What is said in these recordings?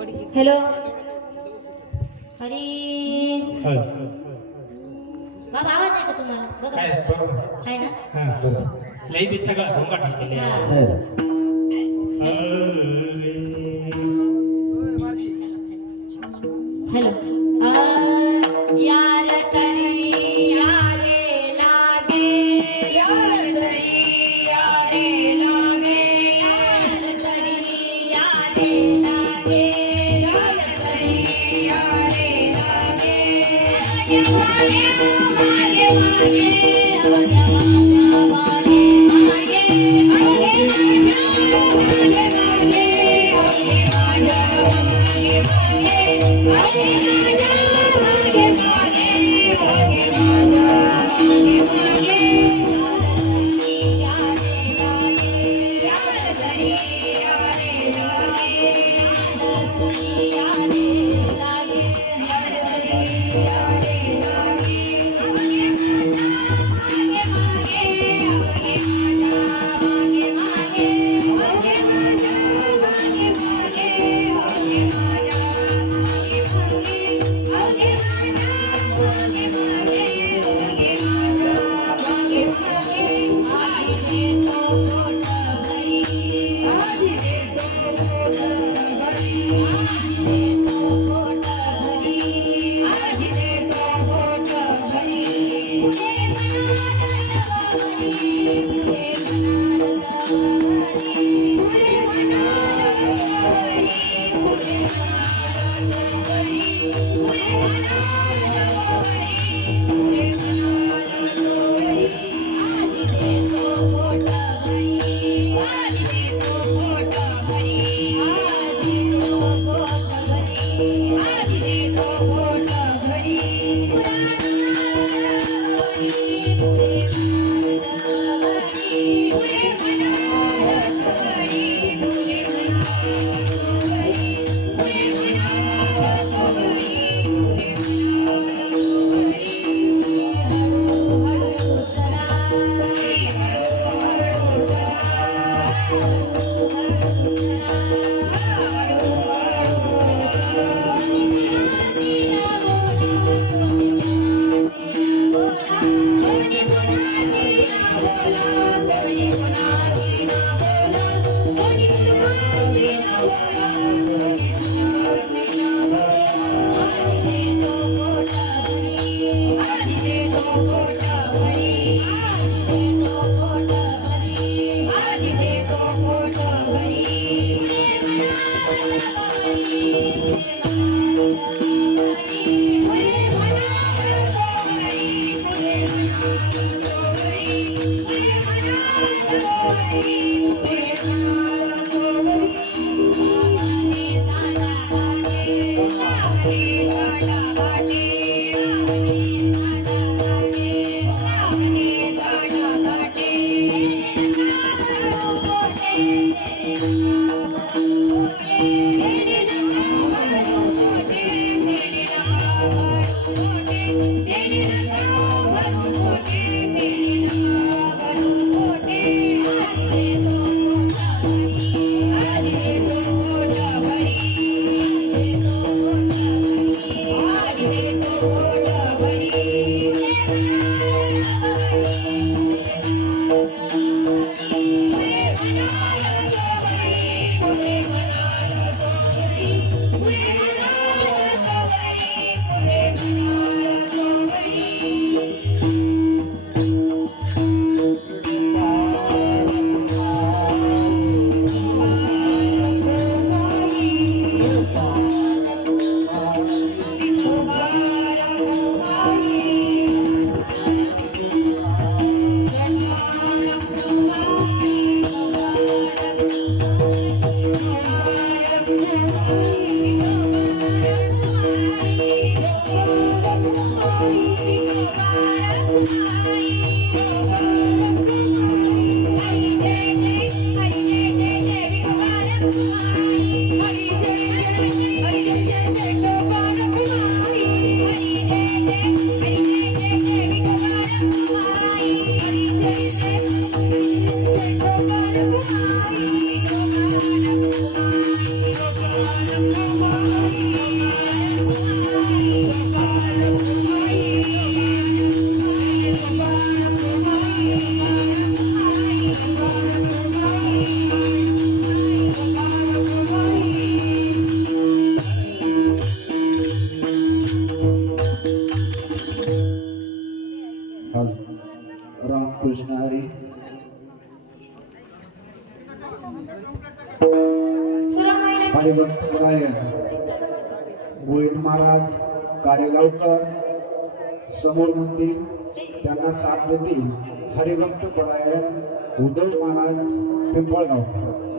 Hello Hari बाबा आवाज आहे का तुम्हाला बघा आहे ना लई बी सगळा घोंगाट केले हॅलो यार तरी यारे लागे यार तरी यारे लागे यार तरी यारे लागे यार तरी यारे लागे मागे मागे मागे Thank you. हरिभक्तपरायण गोविंद महाराज कार्यगावकर समोर म्हणतील त्यांना साथ देतील हरिभक्तपरायण उद्धव महाराज पिंपळगावकर.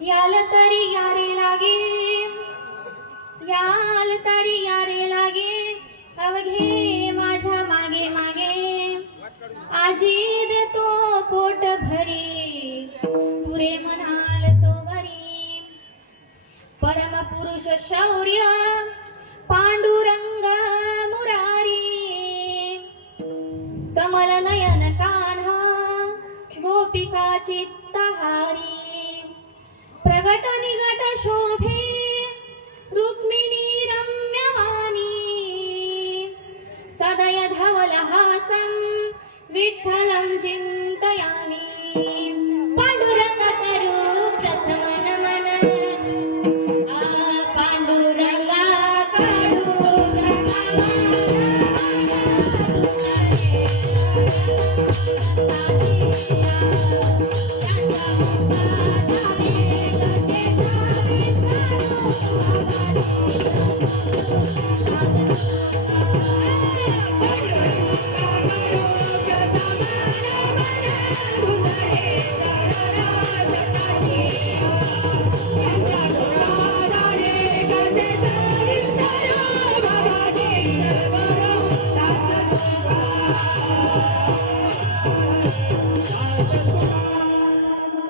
याल तरी यारे लागे, याल तरी यारे लागे, अवघे माझ्या मागे मागे, आजी देतो पोट भरी, पुरे म्हणाल तो वरी, परम पुरुष शौर्य पांडुरंग मुरारी, कमल नयन कान्हा गोपिका चित्तहारी, प्रगट निगट शोभे रुक्मिणी रम्यवाणी, सदय धवल हासं विठ्ठलं चिन्तयामि, पांडुरंग करू प्रथम नमन, पांडुरंगा करू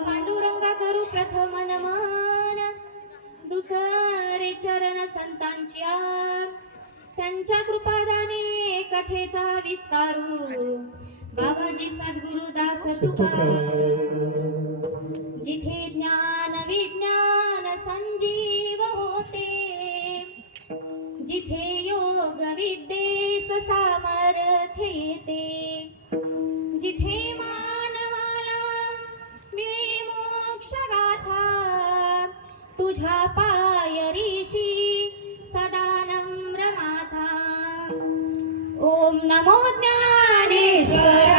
पांडुरंगा करू प्रथम नमन, दुसरे चरण संतांच्या, त्यांच्या कृपादाने कथेचा विस्तारू, बाबाजी सद्गुरु दास तुकाराम, जिथे ज्ञान विज्ञान संजीव होते, जिथे योग विद्येस सामर्थ्य येते, जिथे मानवाला मिळे मोक्ष गाथा, तुझ्या पायरीशी सदा नम्र माथा, ओम नमो ज्ञानेश्वरा।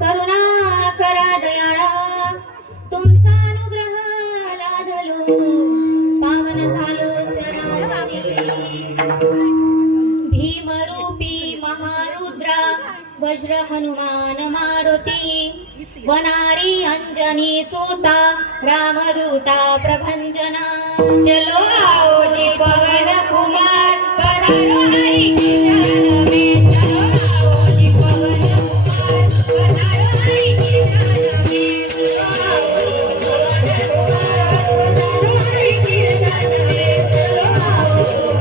करुणा करा दयाळा तुमचा अनुग्रह लाधलो पावन झालो चराचरी भीमरूपी महारुद्रा वज्र हनुमान मारुती वनारी अंजनी सूता रामदूता प्रभंजना चलो आओ जी पवन कुमार पधारो हरि की ध्यान में चलो आओ जी पवन कुमार पधारो हरि की ध्यान में चलो आओ पधारो हरि की ध्यान में चलो आओ पधारो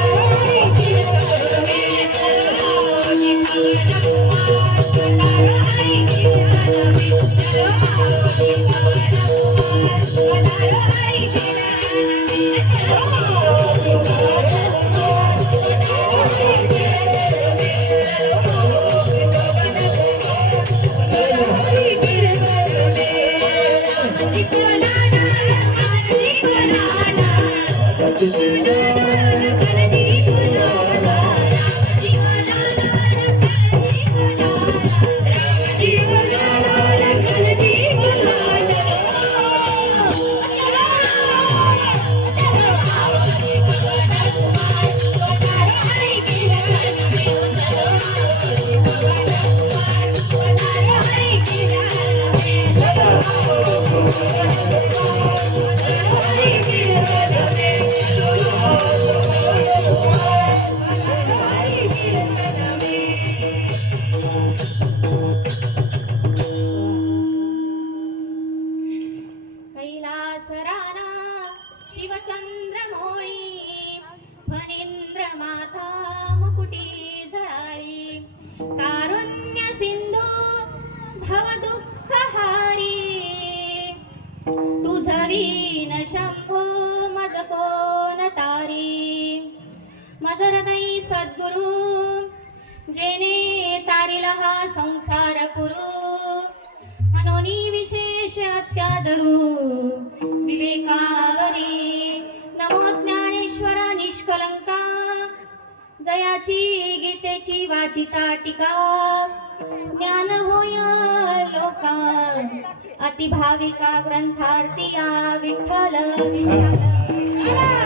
हरि की ध्यान में चलो आओ जी पवन कुमार पधारो हरि की ध्यान में चलो आओ जी पवन कुमार पधारो हरि की ध्यान में चलो आओ जी पवन कुमार पधारो हरि की ध्यान में चलो आओ जी पवन कुमार पधारो हरि की ध्यान में जी बोलाना हनुमान जी बोलाना जी बोलाना लखन जी बोलाना राम जी बोलाना लखन जी बोलाना राम जी बोलाना लखन जी बोलाना चलो आओ जी पवन कुमार पधारो हरि की ध्यान में चलो आओ जी पवन कुमार पधारो हरि की ध्यान में चलो आओ पवन कुमार पधारो हरि की ध्यान में चलो आओ पवन कुमार पधारो हरि की ध्यान में कैलासराना शिवचंद्रमौळी फणींद्र माथा मुकुटी झळाळी कारुण्य सिंधू भवदुःखहारी तुझवीन शंभो मज कोण तारी मज हृदय सद्गुरु जेने तारिला हा संसार पुरू मनोनी विशेष अत्यादरू विवेकावरी नमो ज्ञानेश्वरा निष्कलंका जयाची गीतेची वाचिता टीका ज्ञान होय लोका अतिभाविका ग्रंथार्थिया विठ्ठल विठ्ठल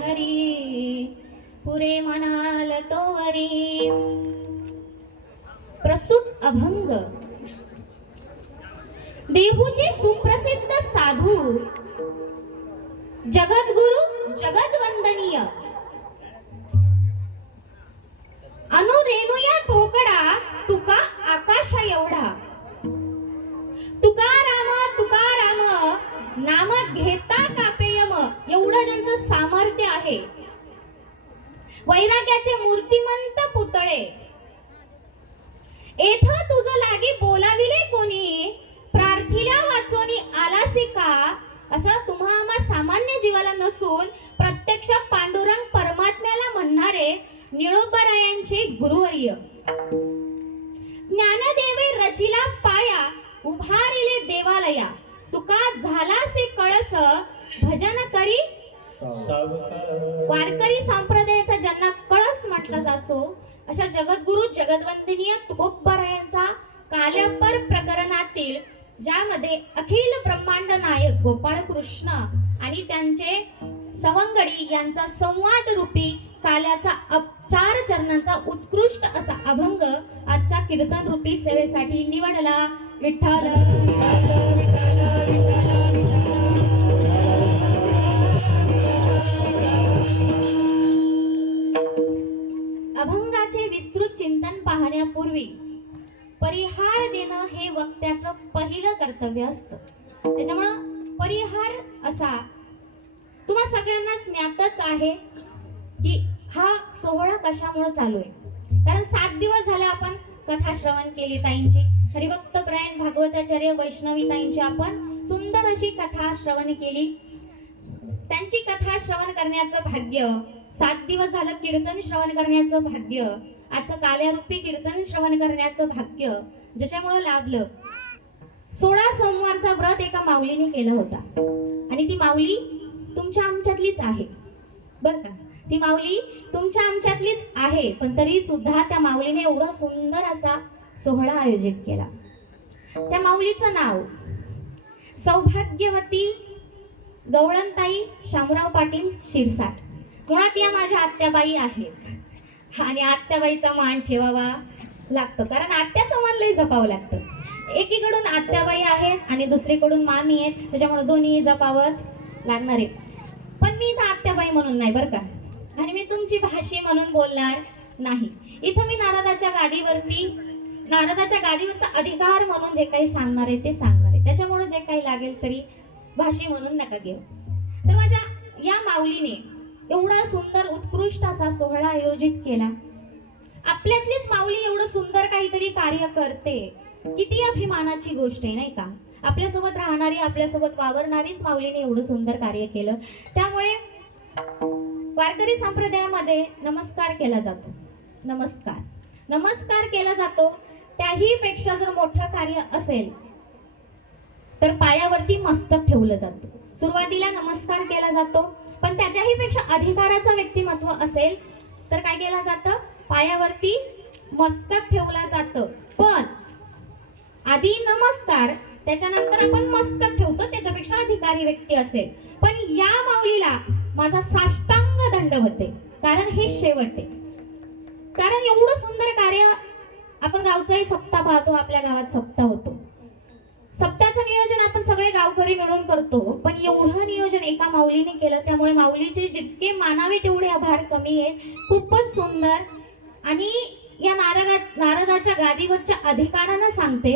हरी पुरे म्हणाल तोवरी. प्रस्तुत अभंग देहूचे सुप्रसिद्ध साधू जगद्गुरु जगदवंदनीय अनुरेणुया धोकडा तुका आकाशा एवढा. तुकाराम तुकाराम नाम घेता कापेयम एवढं ज्यांचं सामर्थ्य आहे. वैराग्याचे मूर्तिमंत पुतळे एथ तुझं लागी बोलाविले कोणी प्रार्थिल्या वाचोनी आलासी का. असं तुम्हा आम्हा सामान्य जीवाला नसून प्रत्यक्ष पांडुरंग परमात्म्याला म्हणणारे निळोबारायांचे गुरुवर्य. ज्ञानदेवे रचिला पाया उभारिले देवालया. तुका झालासे कळस भजन करी. वारकरी संप्रदायाचा ज्यांना कळस म्हटला जातो अशा जगद्गुरु जगदवंदनीय तुकोबारायांचा काल्यापर प्रकरणातील ज्यामध्ये अखिल ब्रह्मांड नायक गोपाळ कृष्ण आणि त्यांचे सवंगडी यांचा संवाद रूपी काल्याचा 4 चरणांचा उत्कृष्ट असा अभंग आजच्या कीर्तन रूपी सेवेसाठी निवडला. विठ्ठल अभंगाचे विस्तृत चिंतन पाहण्यापूर्वी परिहार देणं हे वक्त्याचं पहिलं कर्तव्य असतं. त्याच्यामुळं परिहार असा तुम्हा सगळ्यांनाच ज्ञातच आहे की हा सोहळा कशामुळे चालू आहे. कारण 7 दिवस झाले आपण कथा श्रवण केली ताईंची. हरिभक्त प्रयाण भागवताचार्य वैष्णवी ताईंची आपण सुंदर अशी कथा श्रवण केली. त्यांची कथा श्रवण करण्याचं भाग्य, 7 दिवस झालं कीर्तन श्रवण करण्याचं भाग्य, आजचं काल्यारूपी कीर्तन श्रवण करण्याचं भाग्य ज्याच्यामुळे लाभलं. 16 सोमवारचा व्रत एका माऊलीने केलं होता आणि ती माऊली तुमच्या आमच्यातलीच आहे बरं का. ती माऊली तुमच्या आमच्यातलीच आहे, पण तरी सुद्धा त्या माऊलीने एवढा सुंदर असा सोहळा आयोजित केला. त्या माऊलीचं नाव सौभाग्यवती गवळणताई शामराव पाटील शिरसाट. मुळात या माझ्या आत्याबाई आहेत आणि आत्याबाईचा मान ठेवावा लागतो, कारण आत्याचं मान लय जपावं लागतं. एकीकडून आत्याबाई आहेत आणि दुसरीकडून मामी आहेत, त्याच्यामुळे दोन्ही जपावंच लागणार आहे. पण मी इथं आत्याबाई म्हणून नाही बरं का, आणि मी तुमची भाषी म्हणून बोलणार नाही. इथं मी नारदाच्या गादीवरचा अधिकार म्हणून जे काही सांगणार आहे ते सांगणार आहे. त्याच्यामुळे जे काही लागेल तरी भाषी म्हणून नका घेऊ. तर माझ्या या माऊलीने एवढा सुंदर उत्कृष्ट असा सोहळा आयोजित केला. आपल्यातलीच माऊली एवढं सुंदर काहीतरी कार्य करते, किती अभिमानाची गोष्ट आहे नाही का. आपल्यासोबत राहणारी, आपल्यासोबत वावरणारीच माऊलीने एवढं सुंदर कार्य केलं. त्यामुळे वारकरी संप्रदायामध्ये नमस्कार केला जातो. नमस्कार केला जातो. त्याही पेक्षा जर मोठं कार्य असेल तर पायावरती मस्तक ठेवलं जातं. सुरुवातीला नमस्कार केला जातो, पण त्याच्याही पेक्षा अधिकाराचं व्यक्तिमत्व असेल तर काय केलं जातं, पायावरती मस्तक ठेवलं जातं. पण आधी नमस्कार, त्याच्यानंतर आपण मस्तक ठेवतो त्याच्यापेक्षा अधिकारी व्यक्ती असेल. पण या माऊलीला माझा साष्टांग दंडवत आहे, कारण हे शेवट आहे. कारण एवढं सुंदर कार्य आपण गावचाही सप्ताह पाहतो, आपल्या गावात सप्ताह होतो. सप्ताहाचं नियोजन आपण सगळे गावकरी मिळून करतो, पण एवढं नियोजन एका माऊलीने केलं. त्यामुळे माऊलीचे जितके मानावे तेवढे आभार कमी आहेत. खूपच सुंदर. आणि या नारदाच्या गादीवरच्या अधिकारानं सांगते,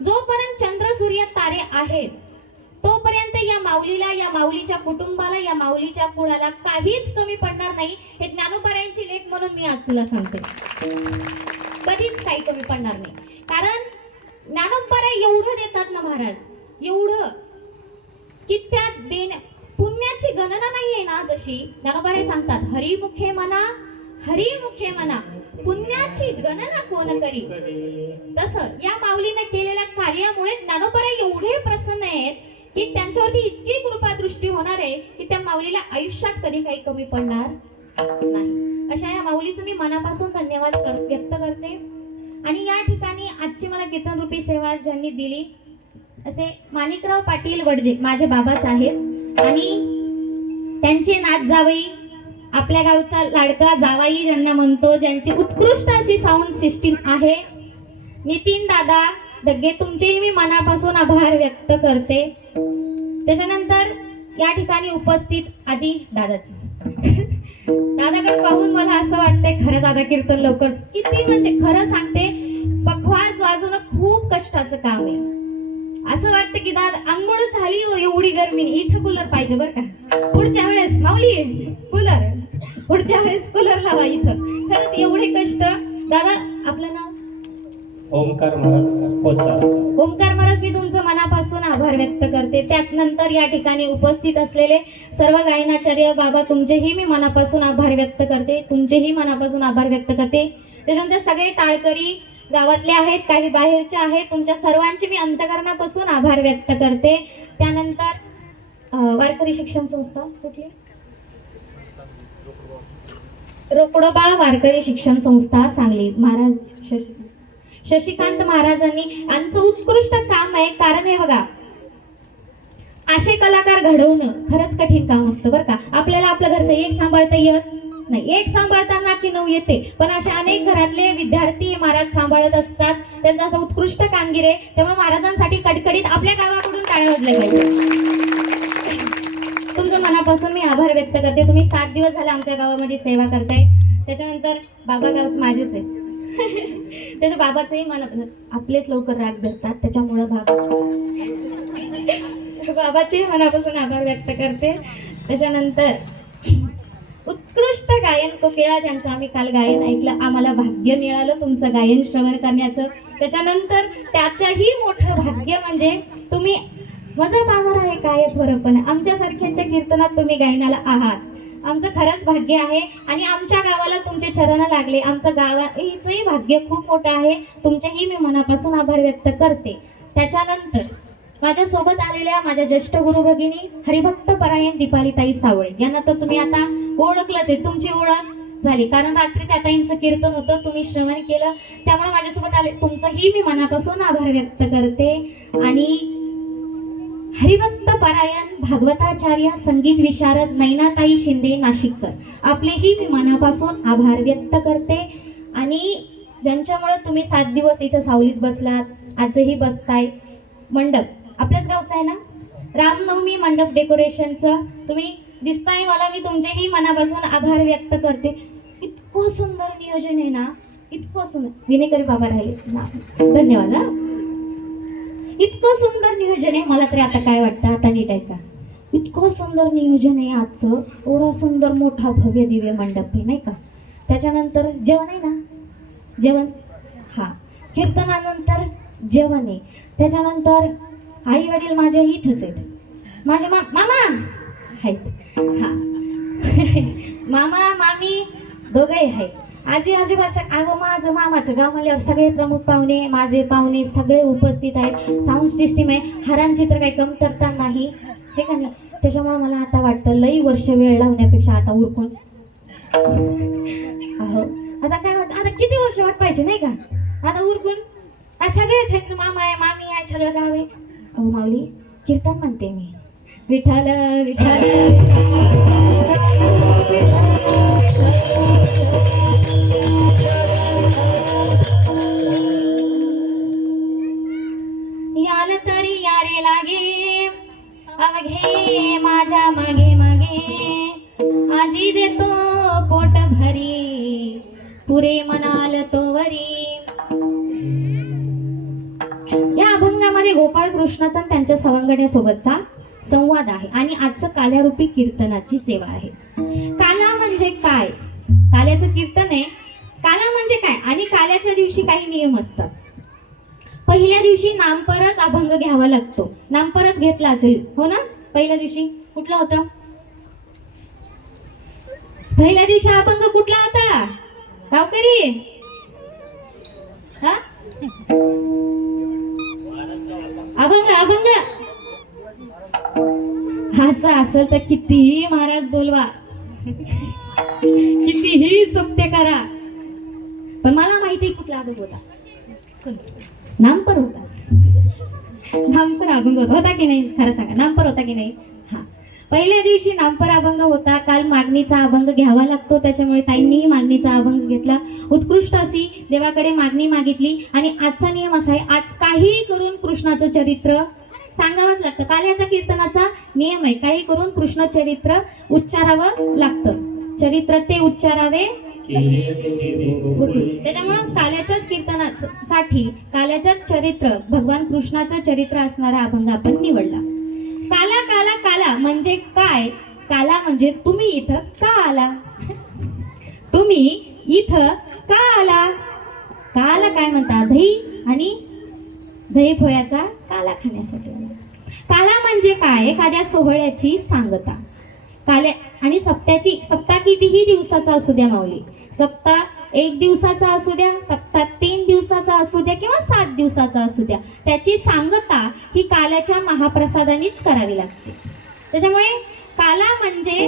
जोपर्यंत चंद्र सूर्य तारे आहेत तोपर्यंत या माऊलीला, या माऊलीच्या कुटुंबाला, या माऊलीच्या कुळाला काहीच कमी पडणार नाही. हे ज्ञानोबारायांची लेख म्हणून मी आज तुला सांगते, कधीच काही कमी पडणार नाही. कारण ज्ञानोबाराय एवढं देतात ना महाराज, एवढं की त्या पुण्याची गणना नाहीये ना. जशी ज्ञानोबाराय सांगतात, हरिमुखे म्हणा पुण्याची गणना कोण करी. तसं या माऊलीने केलेल्या कार्यामुळे ज्ञानोबाराय एवढे प्रसन्न आहेत की त्यांच्यावरती इतकी कृपा दृष्टी होणार आहे की त्या माऊलीला आयुष्यात कधी काही कमी पडणार नाही. अशा या माऊलीचं मी मनापासून धन्यवाद व्यक्त करते. आणि या ठिकाणी आजची मला कीर्तन रूपी सेवा ज्यांनी दिली असे माणिकराव पाटील वडजे माझे बाबाच आहेत. आणि त्यांचे नात जावई, आपल्या गावचा लाडका जावाई ज्यांना म्हणतो, ज्यांची उत्कृष्ट अशी साऊंड सिस्टीम आहे, नितीन दादा दग्गे, तुमचेही मी मनापासून आभार व्यक्त करते. त्याच्यानंतर या ठिकाणी उपस्थित आधी दादाचं दादाकडे पाहून मला असं वाटतंय खरंच दादा कीर्तन लवकर किती, म्हणजे खरं सांगते पखवाज वाजवणं खूप कष्टाचं काम आहे. असं वाटतं की दादा अंघोळ झाली हो एवढी गरमी, इथं कूलर पाहिजे बरं का, पुढच्या वेळेस माऊली कूलर, पुढच्या वेळेस कूलर लावा इथं. खरंच एवढे कष्ट. दादा आपलं नाव? ओमकार महाराज कोचार. ओमकार महाराज, मी तुमचं मनापासून आभार व्यक्त करते. त्यानंतर या ठिकाणी उपस्थित असलेले सर्व गायनाचार्य बाबा, तुमचेही मी मनापासून आभार व्यक्त करते, तुमचेही मनापासून आभार व्यक्त करते. त्याच्यानंतर सगळे टाळकरी गावातले आहेत, काही बाहेरचे आहेत, तुमच्या सर्वांचे मी अंतकरणापासून आभार व्यक्त करते. त्यानंतर वारकरी शिक्षण संस्था कुठली? रोकडोबा वारकरी शिक्षण संस्था सांगली. महाराज शशिकांत महाराजांनी यांचं उत्कृष्ट काम आहे. कारण हे बघा, असे कलाकार घडवणं खरंच कठीण काम असतं बरं का. आपल्याला आपल्या घरचं एक सांभाळता येत नाही, एक सांभाळताना की 9 येते, पण असे अनेक घरातले विद्यार्थी महाराज सांभाळत असतात. त्यांचं असं उत्कृष्ट कामगिरी आहे. त्यामुळे महाराजांसाठी कडकडीत आपल्या गावाकडून टाळ्या वाजल्या पाहिजे. तुमचं मनापासून मी आभार व्यक्त करते. तुम्ही 7 दिवस झाले आमच्या गावामध्ये सेवा करताय. त्याच्यानंतर बाबा गाव माझेच आहे. त्याच्या बाबाचंही मन, आपलेच लवकर राग धरतात त्याच्यामुळं बाबाचे मनापासून आभार व्यक्त करते. त्याच्यानंतर उत्कृष्ट गायन कोकिळा, ज्यांचं आम्ही काल गायन ऐकलं, आम्हाला भाग्य मिळालं तुमचं गायन श्रवण करण्याचं. त्याच्यानंतर त्याच्याही मोठं भाग्य म्हणजे तुम्ही माझा पावर आहे काय थोरंपण, आमच्यासारख्यांच्या कीर्तनात तुम्ही गायनाला आहात. आमचं खरंच भाग्य आहे आणि आमच्या गावाला तुमचे चरण लागले. आमचं गावाचंही भाग्य खूप मोठं आहे. तुमचेही मी मनापासून आभार व्यक्त करते. त्याच्यानंतर माझ्यासोबत आलेल्या माझ्या ज्येष्ठ गुरु भगिनी हरिभक्त परायण दीपालीताई सावळे यांना तर तुम्ही आता ओळखलंच आहे, तुमची ओळख झाली, कारण रात्री त्या ताईंचं कीर्तन होतं, तुम्ही श्रवण केलं, त्यामुळे माझ्यासोबत आले. तुमचंही मी मनापासून आभार व्यक्त करते. आणि हरिभक्त परायण भागवताचार्य संगीत विशारद नैनाताई शिंदे नाशिककर, आपलेही मी मनापासून आभार व्यक्त करते. आणि ज्यांच्यामुळे तुम्ही 7 दिवस इथं सावलीत बसलात, आजही बसताय. मंडप आपल्याच गावचा आहे ना, रामनवमी मंडप डेकोरेशनचं तुम्ही दिसताय, मला मी तुमचेही मनापासून आभार व्यक्त करते. इतकं सुंदर नियोजन आहे ना, इतकं सुंदर. विनेकरी बाबा राहिले ना, धन्यवाद. हा, इतकं सुंदर नियोजन आहे. मला तरी आता काय वाटतं, आता नीट ऐका, इतकं सुंदर नियोजन आहे आजचं. एवढा सुंदर मोठा भव्य दिव्य मंडप आहे नाही का. त्याच्यानंतर जेवण आहे ना, जेवण, हा, कीर्तनानंतर जेवण आहे. त्याच्यानंतर आई वडील माझ्या इथंच आहेत, माझे मामा आहेत, हा मामा मामी दोघंही आहेत. आजी आजोबा, अगं माझं मामाचं गाव म्हणल्यावर सगळे प्रमुख पाहुणे, माझे पाहुणे सगळे उपस्थित आहेत. साऊंड सिस्टीम आहे, हारांची तर काही कमतरता नाही हे का नाही. त्याच्यामुळे मला आता वाटतं लई वर्ष वेळ लावण्यापेक्षा आता उरकून अहो आता काय वाटतं, आता किती वर्ष वाट पाहिजे नाही का. आता उरकून सगळेच आहेत, मामा आहे मामी आहे सगळं गाव आहे. अहो माऊली कीर्तन म्हणते मी, विठ्ठल विठ्ठल याल तरी यारे लागे अवघे माझ्या मागे मागे, आजी देतो पोट भरी पुरे मनाल तोवरी. या अभंगामध्ये गोपाळ कृष्णाचा त्यांच्या सवंगड्यासोबतचा संवाद आहे आणि आजचं काल्यारूपी कीर्तनाची सेवा आहे. काला म्हणजे काय, काल्याचं कीर्तन आहे. काला म्हणजे काय, आणि काल्याच्या दिवशी काही नियम असतात. पहिल्या दिवशी नामपरच अभंग घ्यावा लागतो. नामपरच घेतला असेल हो ना. पहिल्या दिवशी कुठला होता, पहिल्या दिवशी अभंग कुठला होता गावकरी, हा अभंग अभंग. असं असेल तर कितीही महाराज बोलवा, कितीही सत्य करा, पण मला माहिती कुठला अभंग होता, नामपर होता. नामपर अभंग होता की नाही, खरं सांगा नामपर होता की नाही. हा, पहिल्या दिवशी नामपर अभंग होता, काल मागणीचा अभंग घ्यावा लागतो, त्याच्यामुळे ताईंनीही मागणीचा अभंग घेतला. उत्कृष्ट अशी देवाकडे मागणी मागितली. आणि आजचा नियम असा आहे, आज काहीही करून कृष्णाचं चरित्र सांगावंच लागतं. काल याचा कीर्तनाचा नियम आहे, काही करून कृष्ण चरित्र उच्चारावं लागतं. चरित्र ते उच्चारावे. त्याच्यामुळं काल्याच्याच कीर्तनासाठी काल्याच्याच चरित्र, भगवान कृष्णाचं चरित्र असणारा अभंग आपण निवडला. काला काला काला म्हणजे काय? काला म्हणजे तुम्ही इथं का आला? तुम्ही इथं का आला? काला काय म्हणता? दही आणि दही पोह्याचा काला खाण्यासाठी. काला म्हणजे काय? एखाद्या सोहळ्याची सांगता. काल्या आणि सप्ताह कितीही दिवसाचा असू द्या माऊली, सप्ताह 1 दिवसाचा असू द्या, सप्ताह 3 दिवसाचा असू द्या किंवा 7 दिवसाचा असू द्या, त्याची सांगता ही काल्याच्या महाप्रसादानेच करावी लागते. त्याच्यामुळे काला म्हणजे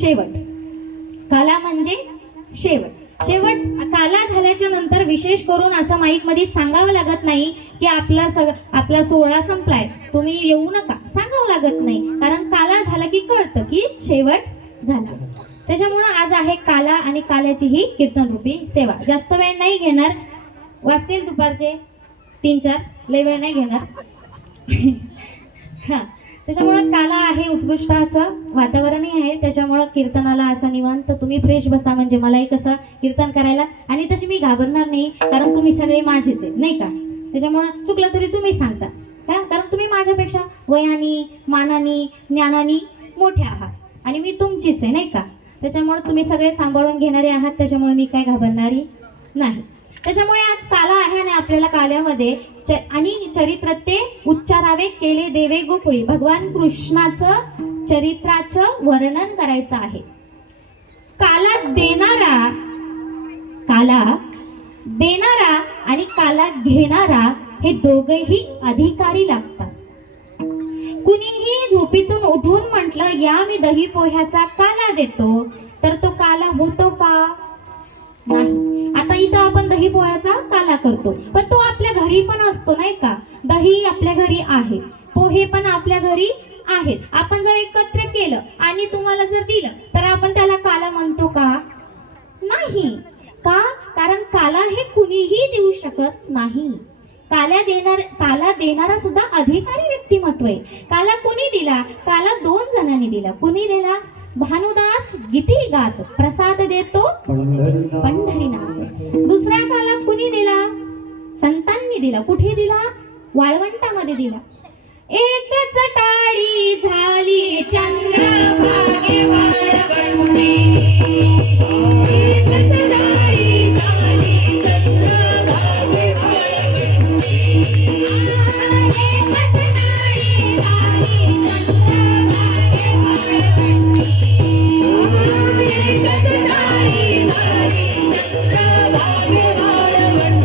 शेवट. काला म्हणजे शेवट. काला झाल्याच्या नंतर विशेष करून असं माईक मध्ये सांगावं लागत नाही की आपला सोहळा संपलाय, तुम्ही येऊ नका, सांगावं लागत नाही. कारण काला झाला की कळतं की शेवट झाला. त्याच्यामुळं आज आहे काला आणि काल्याची ही कीर्तन रूपी सेवा. जास्त वेळ नाही घेणार, वाजतील दुपारचे 3-4, लय वेळ नाही घेणार. हा, त्याच्यामुळं काला आहे, उत्कृष्ट असं वातावरणही आहे. त्याच्यामुळं कीर्तनाला असं निवांत तुम्ही फ्रेश बसा, म्हणजे मलाही कसं कीर्तन करायला. आणि तशी मी घाबरणार नाही, कारण तुम्ही सगळे माझेच आहेत नाही का. त्याच्यामुळं चुकलं तरी तुम्ही सांगताच का, कारण तुम्ही माझ्यापेक्षा वयानी, मानानी, ज्ञानानी मोठे आहात आणि मी तुमचीच आहे नाही का. त्याच्यामुळे तुम्ही सगळे सांभाळून घेणारे आहात, त्याच्यामुळे मी काय घाबरणारी नाही. त्याच्यामुळे आज काला आहे आणि आपल्याला काल्यामध्ये आणि चरित्र ते उच्चारावे केले देवे गोकुळी, भगवान कृष्णाचं चरित्राचं वर्णन करायचं आहे. काला देणारा आणि काला घेणारा हे दोघेही अधिकारी लागतात. कुणीही झोपेतून उठून म्हटलं या मी दही पोह्याचा काला देतो, तर तो काला होतो का? नाही. आता इथं आपण दही पोह्याचा काला करतो, पण तो आपल्या घरी पण असतो नाही का. दही आपल्या घरी आहे, पोहे पण आपल्या घरी आहेत. आपण जर एकत्र केलं आणि तुम्हाला जर दिलं तर आपण त्याला काला म्हणतो का? नाही. का? कारण काला हे कुणीही देऊ शकत नाही. काला देणारा सुद्धा अधिकारी व्यक्तिमत्व आहे. काला कुणी दिला? काला 2 जणांनी दिला. कुणी दिला? भानुदास गीती गात प्रसाद देतो पंढरीनाथ. दुसरा काला कुणी दिला? संतांनी दिला. कुठे दिला? वाळवंटामध्ये दिला. एकच टाळी झाली चंद्रभागे वाळवंटी, एकच टाळी झाली चंद्रभागे वाळवंटी, एकच टाळी झाली चंद्रभागे वाळवंटी, एकच टाळी झाली चंद्रभागे वाळवंटी.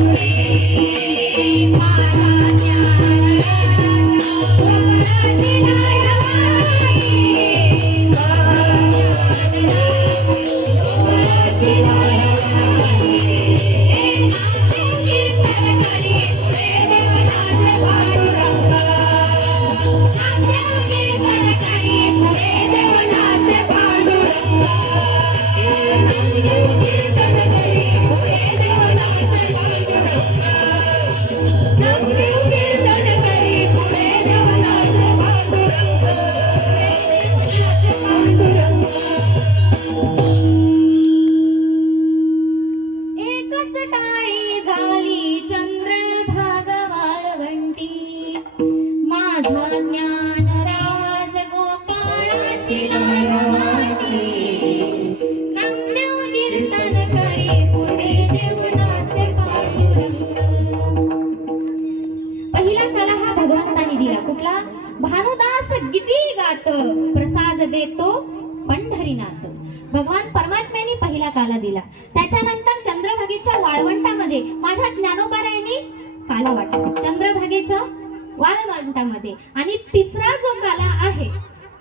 भानुदास गीती गात प्रसाद देतो पंढरीनाथ. भगवान परमात्म्याने पहिला काला दिला. त्याच्यानंतर चंद्रभागेच्या वाळवंटामध्ये माझ्या ज्ञानोबारायांनी काला वाटला चंद्रभागेच्या वाळवंटामध्ये. आणि तिसरा जो काला आहे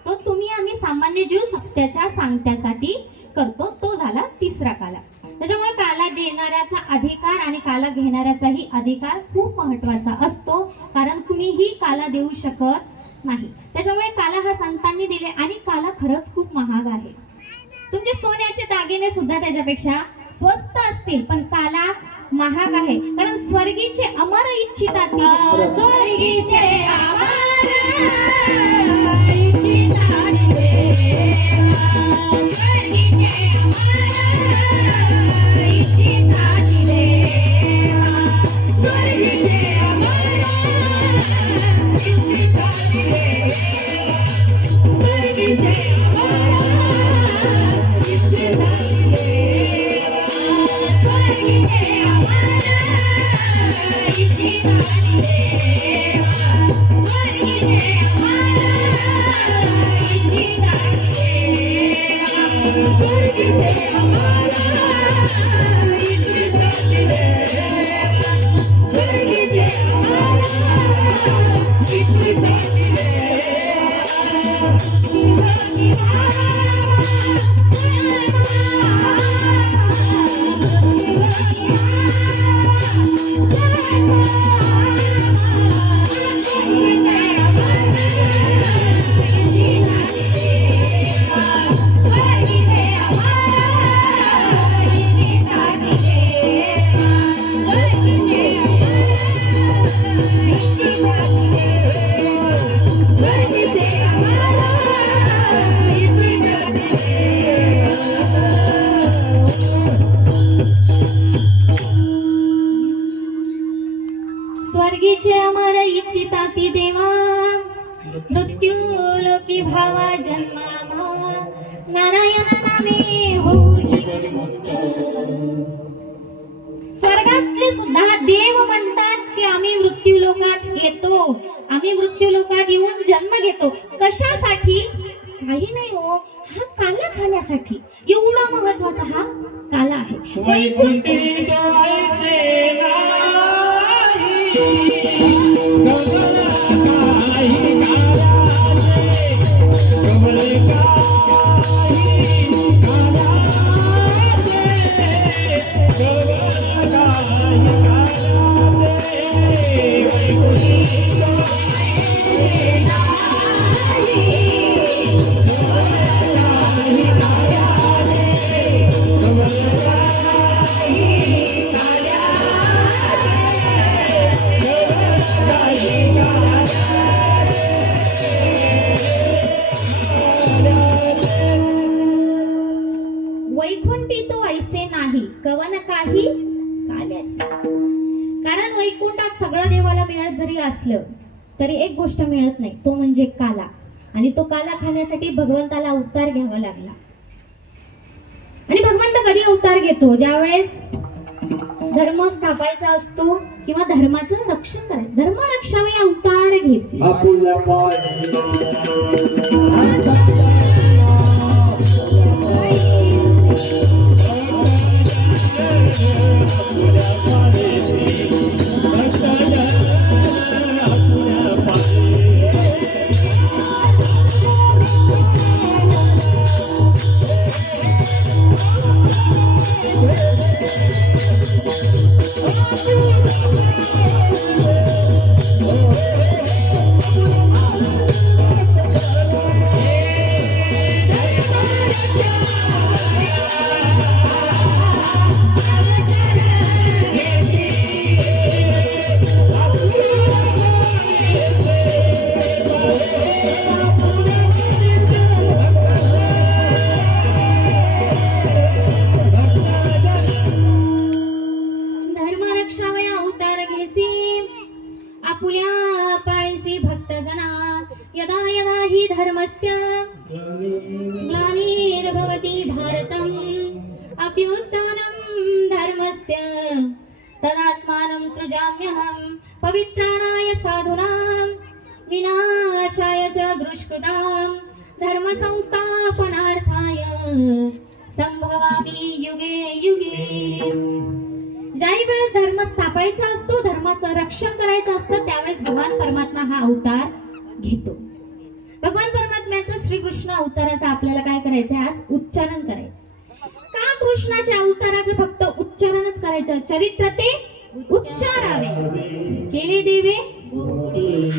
तो तुम्ही आम्ही सामान्य जीव सत्याच्या सांगत्यासाठी करतो, तो झाला तिसरा काला. त्याच्यामुळे काला देणाऱ्याचा अधिकार आणि काला घेणाऱ्याचाही अधिकार खूप महत्वाचा असतो. कारण कुणीही काला देऊ शकत नाही. त्याच्यामुळे काला हा संतांनी दिले आणि काला खरंच खूप महाग आहे. तुमचे सोन्याचे दागिने सुद्धा त्याच्यापेक्षा स्वस्त असतील, पण काला महाग आहे. कारण स्वर्गीचे अमर इच्छिता स्वर्गीचे अमर इच्छिता स्वर्गीचे अमर इच्छिता ती देवा मृत्यू लोकी भावा जन्मा नारायण नामे होऊ जीवन मुक्त. स्वर्गातले सुद्धा देव म्हणतात की आम्ही मृत्यू लोकात येतो, आम्ही मृत्यू लोकात येऊन जन्म घेतो. कशासाठी? काही नाही हो, हा काला खाण्यासाठी. एवढा महत्वाचा हा काला आहे. वैकुंठी जायचे वैकुंठी तो ऐसे नाही कवन काही काल्याचे. कारण वैकुंठात सगळं देवाला मिळत जरी असलं तरी एक गोष्ट मिळत नाही, तो म्हणजे काला. आणि तो काला खाण्यासाठी भगवंताला अवतार घ्यावा लागला. आणि भगवंत कधी अवतार घेतो? ज्यावेळेस धर्म स्थापायचा असतो किंवा धर्माचं रक्षण करायचं. धर्म रक्षावे अवतार घेसी. आपुल्या पाय आपुल्या पाळीसी भक्त जना यदा यदा हि धर्मस्य ग्लानिर्भवति भारतम् अभ्युत्थानं धर्मस्य तदात्मानं सृजाम्यहं पवित्राणाय साधूनां विनाशाय च दुष्कृतां धर्म संस्थापनार्थाय संभवामि युगे युगे. ज्याही वेळेस धर्म स्थापायचा असतो, धर्माचं रक्षण करायचं असतं, त्यावेळेस भगवान परमात्मा हा अवतार घेतो. भगवान परमात्म्याचं श्रीकृष्ण अवताराचं आपल्याला काय करायचंय? आज उच्चारण करायचं. का कृष्णाच्या अवताराचं फक्त उच्चारणच करायचं? चरित्र ते उच्चारावे, केले देवे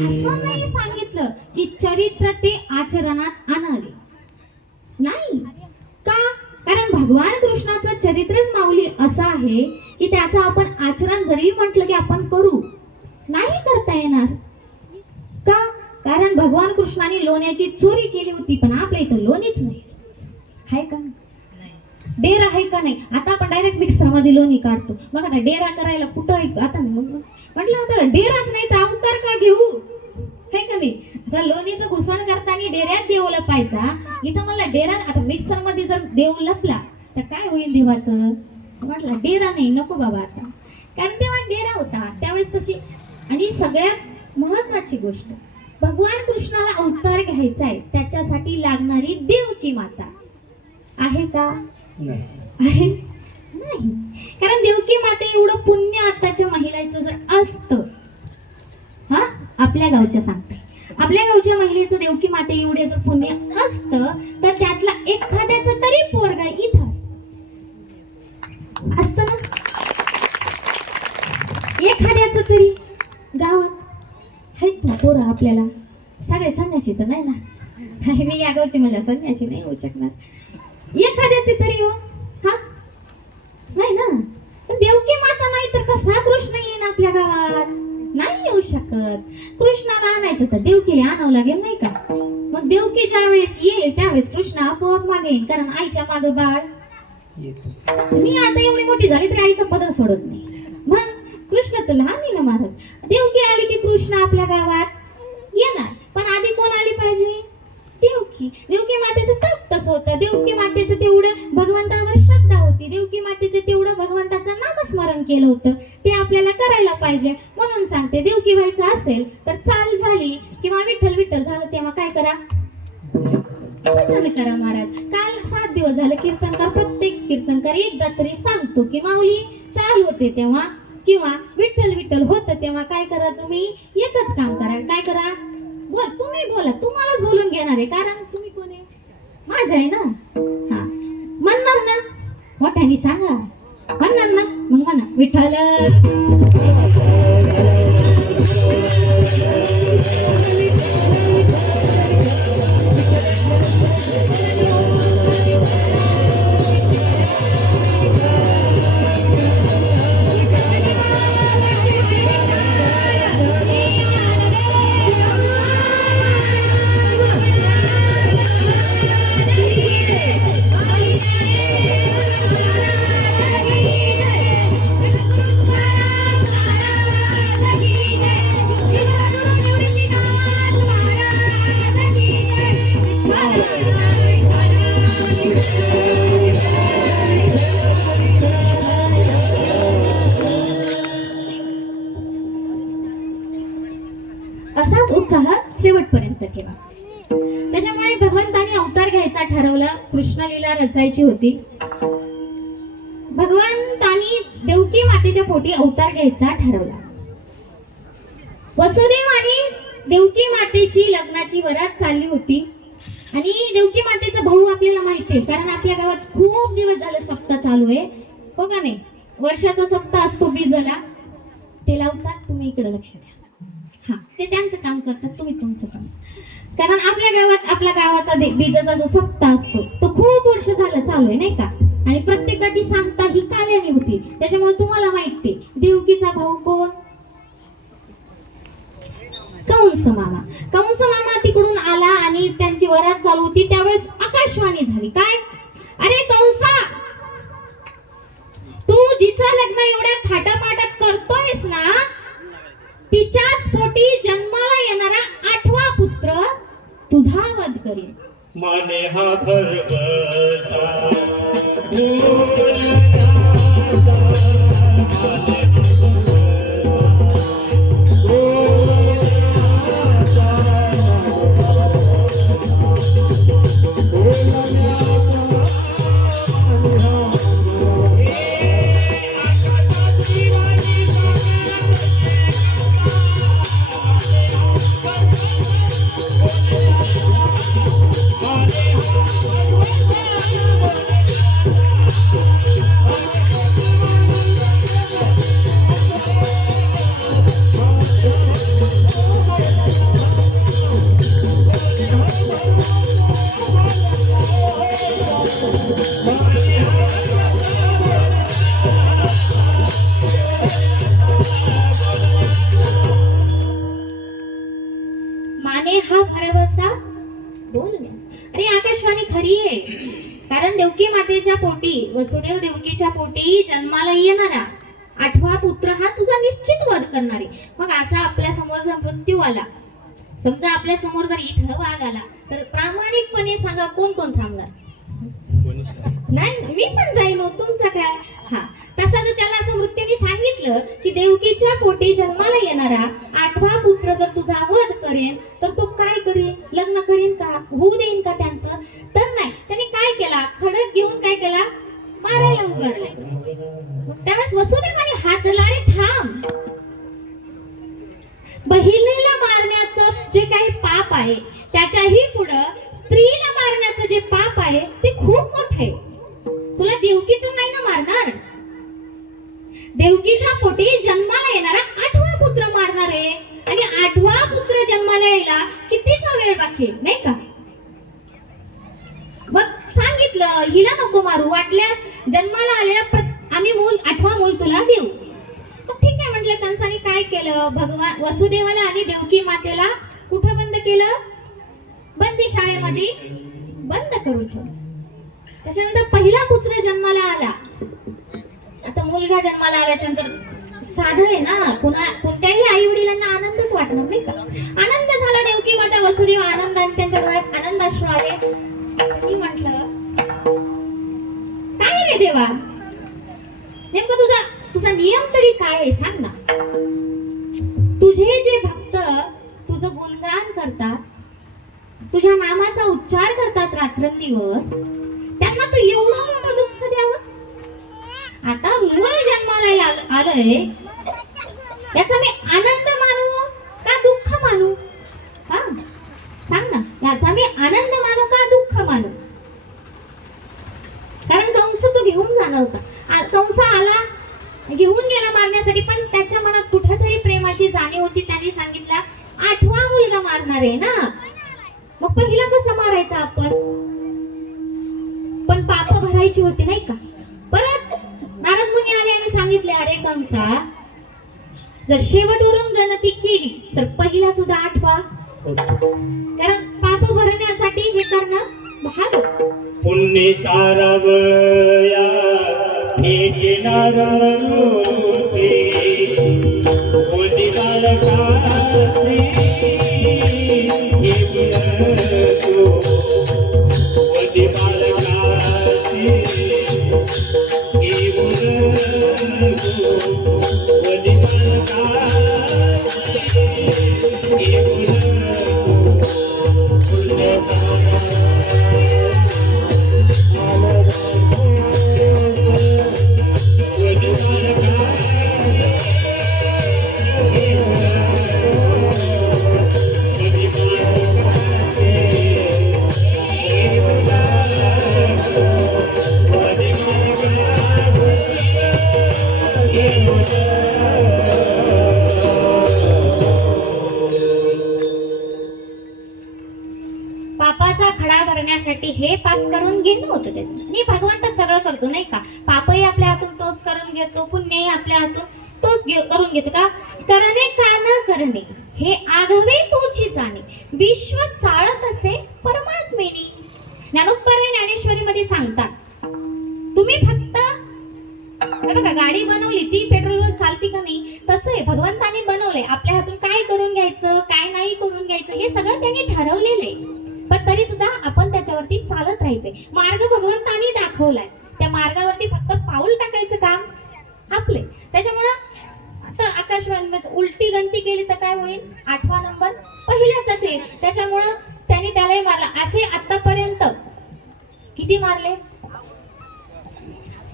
असं नाही सांगितलं की की चरित्र ते आचरणात आणावे नाही का? कारण भगवान कृष्णाचं चरित्रच माऊली असं आहे की त्याचं आपण आचरण जरी म्हटलं की आपण करू नाही करता येणार का? कारण भगवान कृष्णाने लोण्याची चोरी केली होती, पण आपल्या इथं लोणीच नाही आहे का? डेरा आहे का नाही? आता आपण डायरेक्ट मिक्सर मध्ये लोणी काढतो. मग आता डेरा करायला कुठं आता म्हटलं आता डेराच नाही तर अवतार का घेऊ, है का नाही? आता लोणीचं घुसवण करताना डेऱ्यात देव लपायचा, इथं मला डेरा आता मिक्सर मध्ये जर देव लपला तर काय होईल देवाचं? म्हटलं डेरा नाही, नको बाबा आता. कारण तेव्हा डेरा होता त्यावेळेस तशी. आणि सगळ्यात महत्वाची गोष्ट, भगवान कृष्णाला अवतार घ्यायचा आहे त्याच्यासाठी लागणारी देवकी माता आहे का? आहे नाही. कारण देवकी माते एवढं पुण्य आताच्या महिलाचं जर असतं, हा आपल्या गावच्या सांगते, आपल्या गावच्या महिलेचं देवकी माते एवढे जर पुण्य असतं तर त्यातला एखाद्याचं तरी पोरगा इथं असतं ना, एखाद्याचं तरी गावात आहेत ना पोरं. आपल्याला सगळे संन्यासी तर नाही ना, मी या गावची मला संन्यासी नाही होऊ शकणार, एखाद्याची तरी हो, हा नाही ना. पण देवकी माता नाही तर कसा कृष्ण येईन आपल्या गावात? नाही येऊ शकत. कृष्णाला आणायचं तर देवकीला आणावं लागेल नाही का? मग देवकी ज्या वेळेस येईल त्यावेळेस कृष्ण आपोआप मागे येईल, कारण आईच्या मागे बाळ. मी आता एवढी मोठी झाली तरी आईचा पदर सोडत नाही. मग कृष्ण तर लहान आहे ना महाराज. देवकी आली की कृष्ण आपल्या गावात येणार, पण आधी कोण आली पाहिजे? देवकी. देवकी मातेचं तप तसं होतं. देवकी मातेचं तेवढं भगवंतावर श्रद्धा होती, देवकी मातेचं तेवढं भगवंताचं नामस्मरण केलं होतं, ते आपल्याला करायला पाहिजे. म्हणून सांगते, देवकी व्हायचं असेल तर चाल झाली किंवा विठ्ठल विठ्ठल झालं तेव्हा काय करा? भजन करा महाराज. काल 7 दिवस झाले कीर्तनकार, प्रत्येक कीर्तनकार एकदा तरी सांगतो की माऊली चाल होते तेव्हा किंवा विठ्ठल विठ्ठल होतं तेव्हा काय करा? तुम्ही एकच काम करा. काय करा? बोल, तुम्ही बोला, तुम्हालाच बोलून घेणार आहे, कारण तुम्ही कोण आहे? माझ्या आहे ना. हा म्हणणार ना, मोठ्याने सांगा. म्हणणार ना, मग म्हणा विठ्ठल. असाच उत्साह शेवटपर्यंत ठेवा. त्याच्यामुळे भगवंताने अवतार घ्यायचा ठरवला, कृष्णलीला रचायची होती. भगवंतानी देवकी मातेच्या पोटी अवतार घ्यायचा ठरवला. वसुदेव आणि देवकी मातेची लग्नाची वरात चालली होती आणि देवकी मातेचा भाऊ आपल्याला माहिती आहे, कारण आपल्या गावात खूप दिवस झाले सप्ताह चालू आहे, हो का नाही? वर्षाचा सप्ताह असतो बीजला, ते लावतात. तुम्ही इकडे लक्ष द्या. हा, ते त्यांचं काम करतात, तुम्ही तुमचं सांगा. कारण आपल्या गावात आपल्या गावाचा बीजाचा जो सप्ताह असतो तो खूप वर्ष झालं चालू आहे नाही का? आणि प्रत्येकाची सांगता ही काल्याने होती. त्याच्यामुळे तुम्हाला माहिती देवकीचा भाऊ कोण? कंस मामा. कंस मामा तिकडून आला आणि त्यांची वरात चालू होती. त्यावेळेस आकाशवाणी झाली. काय? अरे कंसा, तू जिचं लग्न एवढ्या थाटामाटात करतोयस ना, तिच्याच पोटी जन्माला येणारा 8वा पुत्र तुझा वध करेल. माने हा भरवसा माने हा भरवसा बोलण्याचा. अरे आकाशवाणी खरी आहे, कारण देवकी मातेच्या पोटी, वसुदेव देवकीच्या पोटी जन्माला येणारा 8वा पुत्र हा तुझा निश्चित वध करणार आहे. मग असा आपल्या समोर जर मृत्यू आला, समजा आपल्या समोर जर इथं वाघ आला, तर प्रामाणिकपणे सांगा कोण कोण थांबणार? नाही, मी पण जाईन, तुमचा काय. हा, तसा जर त्याला असं मृत्यूने सांगितलं की देवकीच्या पोटी जन्माला येणारा 8वा पुत्र जर तुझा वध करेन, तर तो काय करेन? लग्न करेन का? होऊ देईन का त्यांचं? तर नाही, त्याने काय केला? खडक घेऊन काय केला? मारायला उगारले. त्यावेळेस वसुदेवाने हात धरला, अरे थांब, बहिणीला मारण्याचं जे काही पाप आहे त्याच्याही पुढं स्त्रीला मारण्याचं जे पाप आहे ते खूप मोठं आहे. तुला देवकीतून नाही ना मारणार, देवकीच्या पोटी जन्माला येणारा 8वा पुत्र मारणार आहे. आणि 8वा पुत्र जन्माला यायला कितीचा वेळ बाकी आहे, नाही का? मग सांगितलं हिला नको मारू, वाटल्यास जन्माला आलेला आम्ही मूल 8वा मूल तुला देऊ. मग ठीक आहे म्हटलं. कंसाने काय केलं? भगवान वसुदेवाला आणि देवकी मातेला कुठं बंद केलं? बंदी शाळेमध्ये बंद करून ठेवलं. त्याच्यानंतर पहिला पुत्र जन्माला आला. आता मुलगा जन्माला आल्याच्यानंतर साधं आहे ना, कोणत्याही आई वडिलांना आनंदच वाटणार, नाही का? आनंद झाला. देवकी माता वसुदेव आनंदाने, त्यांच्या डोळ्यात आनंदाश्रू आले. मी म्हटलं काय रे देवा, नेमकं तुझा नियम तरी काय आहे सांग ना. तुझे जे भक्त तुझं गुणगान करतात, तुझ्या नामाचा उच्चार करतात रात्रंदिवस, त्यांना तू एवढं मोठं दुःख द्यावं? आता मूळ जन्माला आलंय, याचा मी आनंद मानू का दुःख मानू? हा सांग ना, याचा मी आनंद मानू का दुःख मानू? कारण कंस तो घेऊन जाणार होता. कंस आला, घेऊन गेला मारण्यासाठी, पण त्याच्या मनात कुठेतरी प्रेमाची जाणीव होती. त्याने सांगितलं 8वा मुलगा मारणार आहे ना, मग पहिला कसा मारायचा आपण? पण पाप भरायची होती, नाही का? परत नारद मुनी आले आणि सांगितले, अरे कंसा, जर शेवटवरून गणती केली तर पहिला सुद्धा 8वा, कारण पाप भरण्यासाठी हे करणं भाग. पुण्य सारावया भेटणार होते, उदिताल कासे घेऊन तू, उदिताल कासे घेऊन तू, उदिताल कासे घेऊन पापाचा खडा भरण्यासाठी हे पाप करून घेणं होतं त्याचं. आणि भगवंत सगळं करतो, नाही का? पापही आपल्या हातून तोच करून घेतो, पुण्यही आपल्या हातून तोच करून घेतो. का करणे का न करणे हे आघवे तोची जाणे, विश्व चाळत असे परमात्मेनी. ज्ञानोपराय ज्ञानेश्वरी मध्ये सांगतात, तुम्ही फक्त बघा गाडी बनवली ती पेट्रोलवर चालती का नाही, तसं आहे भगवंतानी बनवलंय. आपल्या हातून काय करून घ्यायचं, काय नाही करून घ्यायचं हे सगळं त्यांनी ठरवलेलं आहे. पण तरी सुद्धा आपण त्याच्यावरती चालत राहायचे. मार्ग भगवंतानी दाखवलाय, त्या मार्गावरती फक्त पाऊल टाकायचं काम आपले. त्याच्यामुळं आता आकाशवाणी उलटी गणती केली तर काय होईल? 8वा नंबर पहिल्याचाच आहे. त्याच्यामुळं त्यांनी त्यालाही मारला. असे आतापर्यंत किती मारले?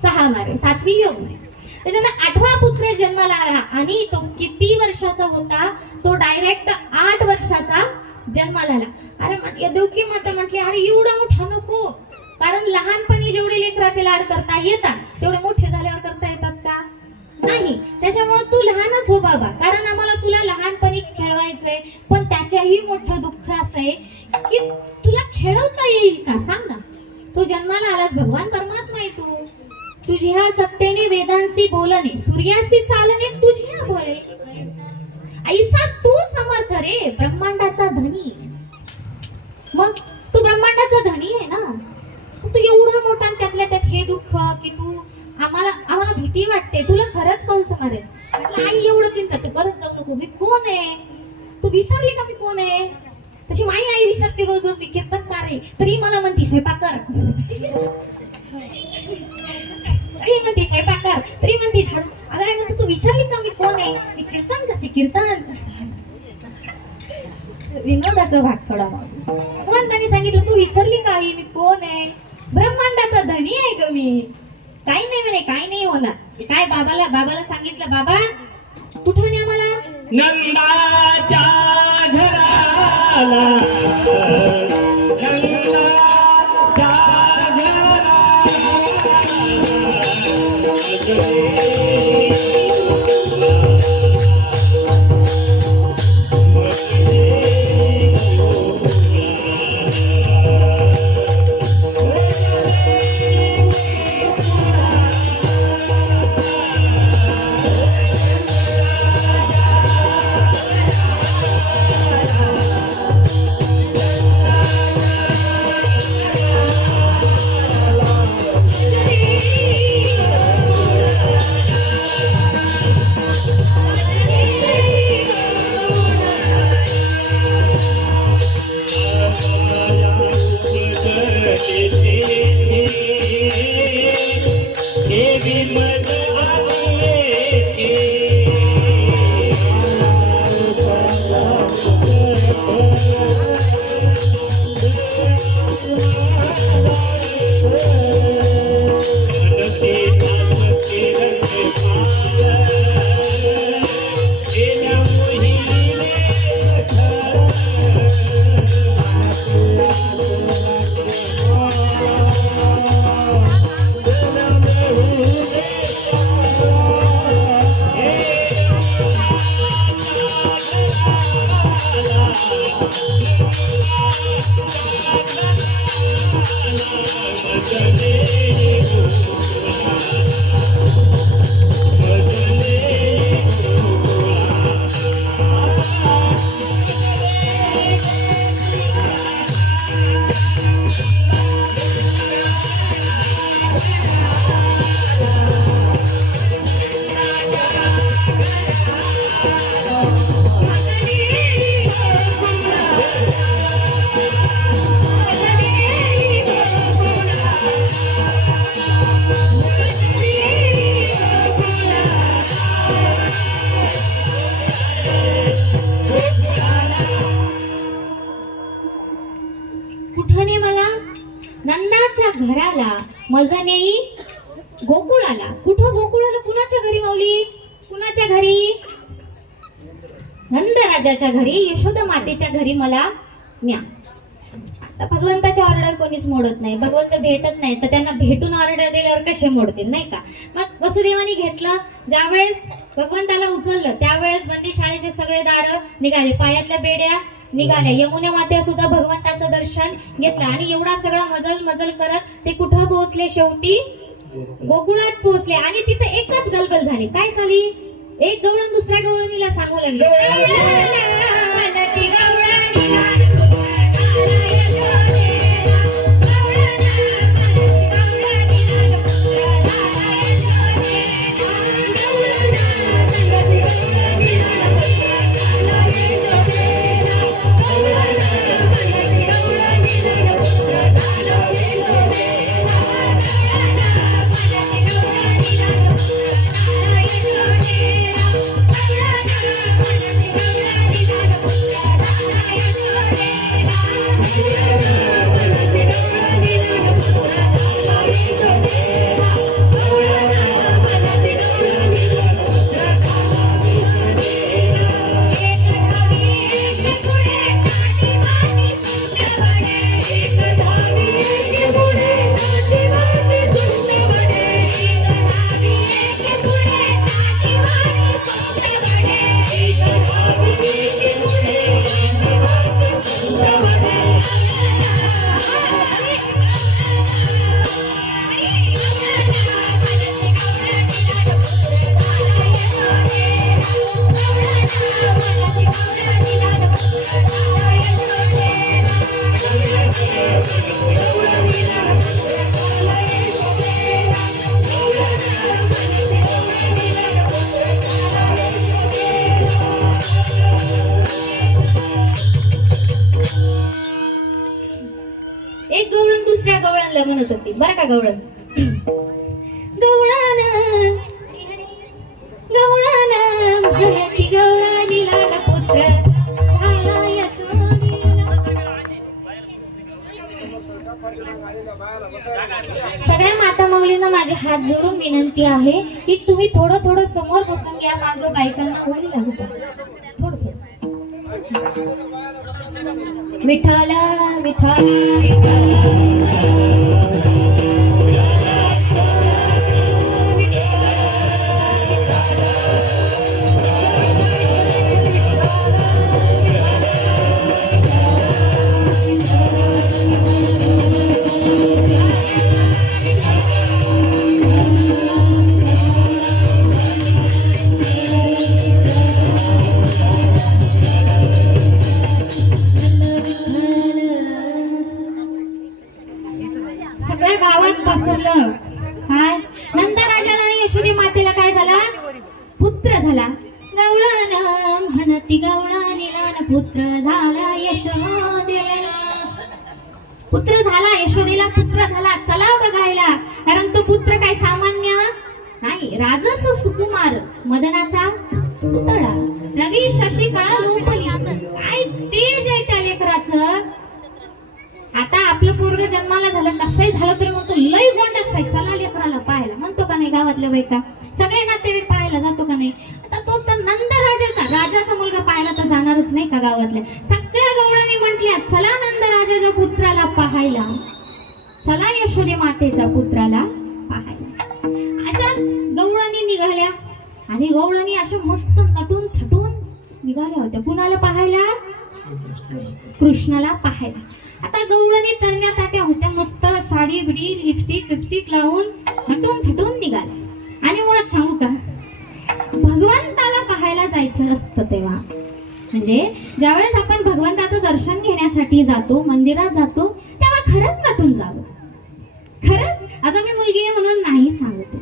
6 मारले, 7वी योग नाही. त्याच्यानंतर 8वा पुत्र जन्माला आला आणि तो किती वर्षाचा होता? तो डायरेक्ट 8 वर्षाचा जन्माला आला. अरे देवकी माता म्हटली, अरे एवढा मोठा नको, कारण लहानपणी जेवढे लेकराचे लाड करता येतात तेवढे मोठे झाल्यावर करता येतात का? नाही. त्याच्यामुळे तू लहानच हो बाबा, कारण आम्हाला तुला लहानपणी खेळवायचंय. पण त्याच्याही मोठं दुःख असं आहे की तुला खेळवता येईल का? सांग ना. तू जन्माला आलास, भगवान परमात्मा तुझ्या सत्तेने वेदांशी बोलणे, सूर्याशी चालणे तुझ्या बळे. ऐसा तू समर्थ रे ब्रह्मांडाचा धनी. मग तू ब्रह्मांडाचा धनी आहे ना, तू एवढा मोठा आणि त्यातल्या त्यात हे दुःख की तू आम्हाला भीती वाटते, तुला खरंच कोण मारेल. म्हटलं आई एवढं चिंता तू करत जाऊ नको, मी कोण आहे, तू विसरली का मी कोण आहे. तशी माझी आई विसरते रोज रोज, मी कीर्तनकार आहे तरी मला म्हणती स्वयंपाक कर, तरी म्हणती स्वयंपाक कर, तरी म्हणती झाडू. अगं आई म्हणतो तू विसरली का मी कोण आहे, मी कीर्तन करते कीर्तन. विनोदाचा भाग सोडा. भगवंतांनी सांगितलं तू विसरली का आई मी कोण आहे, ब्रह्मांडाचा धनी आहे ग मी. काही नाही म्हणे, काही नाही होणार. काय बाबाला सांगितलं, बाबा कुठं नाही मला. नंदाच्या घराला नंदाच्या कुठने मला नंदाच्या घराला मज नेई गोकुळाला. कुठं गोकुळाला, कुणाच्या घरी माऊली, कुणाच्या घरी, नंदराजाच्या घरी, यशोदा मातेच्या घरी मला न्या. आता भगवंताच्या ऑर्डर कोणीच मोडत नाही, भगवंत भेटत नाही तर त्यांना भेटून ऑर्डर दिल्यावर कसे मोडतील नाही का. मग वसुदेवानी घेतलं, ज्यावेळेस भगवंताला उचललं त्यावेळेस बंदी शाळेचे सगळे दार निघाले, पायातल्या बेड्या निघाल्या, यमुना मात्या सुद्धा भगवंताचं दर्शन घेतलं आणि एवढा सगळा मजल करत ते कुठं पोहोचले, शेवटी गोकुळात पोहोचले. आणि तिथे एकच गलबल झाली. काय झाली, एक गवळण दुसऱ्या गवळणीला सांगू लागली, बरं का गवळण. गवळण गवळण म्हणती गवळणीला न पुत्र झाला यशोदेला. सगळ्या माता माऊलींना माझे हात जोडून विनंती आहे की तुम्ही थोडं थोडं समोर बसून घ्या. मागं बायकांना कोणी लागू थोडं थोडं. विठ्ठल विठ्ठल सगळ्या गावात पसरलं. काय नंदराजाला आणि यशोदे मातेला काय झाला? पुत्र झाला. गवळण म्हणती गवळणीला न पुत्र झाला यशोदेला. पुत्र झाला, यशोदेला पुत्र झाला. चला बघायला, कारण तो पुत्र काय सामान्य नाही. राजस सुकुमार मदनाचा पुतळा. रवी शशी कळा लोपली. काय तेज आहे त्या लेकराचं. आता आपलं पोरग जन्माला झालं, कसंही झालं तरी म्हणतो लय गोंड असायचं. चला लेकराला पाहायला म्हणतो का नाही गावातल्या बायका? सगळे नातेवाईक पाहायला जातो का नाही? आता तो तर राजाचा मुलगा पाहायला तर जाणारच नाही का गावातल्या? सगळ्या गवळणी म्हटल्या चला नंदराजाच्या पुत्राला पाहायला, चला यशोदे मातेच्या पुत्राला पाहायला. अशाच गवळणी निघाल्या आणि गवळणी अशा मस्त नटून थटून निघाल्या होत्या. कुणाला पाहायला? कृष्णाला पाहायला. आता गवळणी तरण्या ताट्या होत्या, मस्त साडी बिडी लिपस्टिक लावून नटून थटून निघाल्या. आणि मुळात सांगू का, भगवंताला पाहायला जायचं असतं तेव्हा, म्हणजे ज्यावेळेस आपण भगवंताचं दर्शन घेण्यासाठी जातो, मंदिरात जातो, तेव्हा खरंच नटून जावं. खरंच. आता मी मुलगी आहे म्हणून नाही सांगते.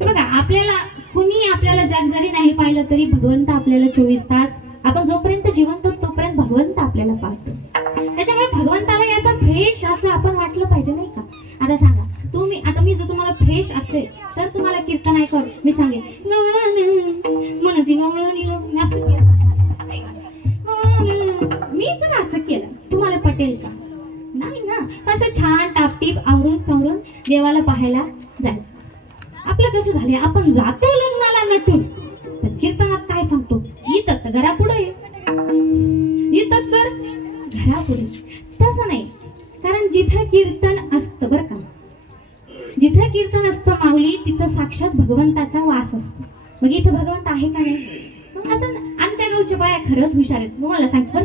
बघा, आपल्याला कुणी आपल्याला जग जरी नाही पाहिलं तरी भगवंत आपल्याला 24 तास, आपण जोपर्यंत जिवंत तोपर्यंत भगवंत आपल्याला पाहतो. त्याच्यामुळे भगवंताला याचं फ्रेश असं आपण वाटलं पाहिजे, नाही का? आता सांगा तुम्ही, आता मी जर तुम्हाला फ्रेश असेल तर तुम्हाला कीर्तन ऐकव, मी सांगेन गवळण म्हणती गवळणीला, मी असं केलं, मी जर असं केलं तुम्हाला पटेल का? नाही ना. असं छान टापटीप आवरून पावरून देवाला पाहायला जायचं. आपलं कसं झालंय, आपण जातो लग्नाला नटून, पण कीर्तनात काय सांगतो? इथंच तर घरापुढे, इथंच तर घरापुढे. तसं नाही, कारण जिथं कीर्तन असतं, बरं का, जिथं कीर्तन असतं माऊली, तिथं साक्षात भगवंताचा वास असतो. मग इथं भगवंत आहे का नाही? मग असं आमच्या गावच्या बाया खरंच हुशार आहेत. मला सांगतो,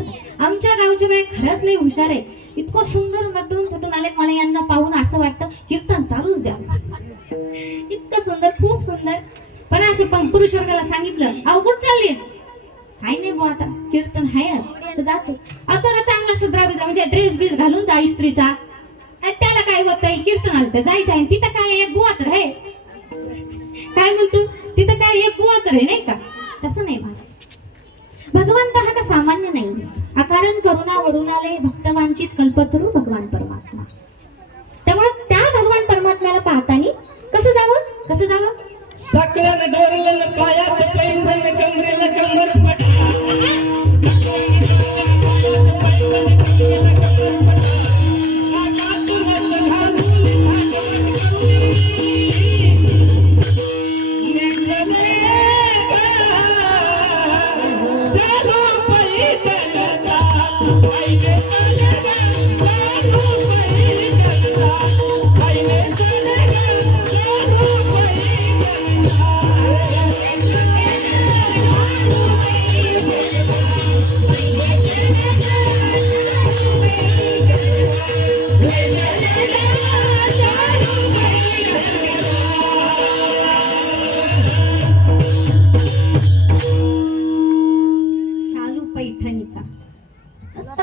आमच्या गावच्या बाया खरंच लय हुशार आहेत. इतकं सुंदर नटून थटून आले, मला यांना पाहून असं वाटतं कीर्तन चालूच द्या. इतकं सुंदर, खूप सुंदर. पण असे पुरुष वर्गाला सांगितलं, अवघड चालले, काही नाही बुवा, आता कीर्तन आहे तर जातो. अचोरा चांगला सदरा बिद्रा म्हणजे ड्रेस ब्रेस घालून जा इस्त्रीचा, त्याला काय होतंय, कीर्तन आलं तर जायचं आहे. तिथं काय एक बुवा तर आहे, काय म्हणतो, तिथं काय एक बुवा तर आहे, नाही का? तसं नाही महाराज. भगवंत हा का सामान्य नाही. अकारण करुणा वरुणालय भक्तवांचित कल्पतरू भगवान परमात्मा. त्यामुळे त्या भगवान परमात्म्याला पाहताना कसं जावं? सकळन डोरलन कायात पैंधन कमरेला कंबर पट.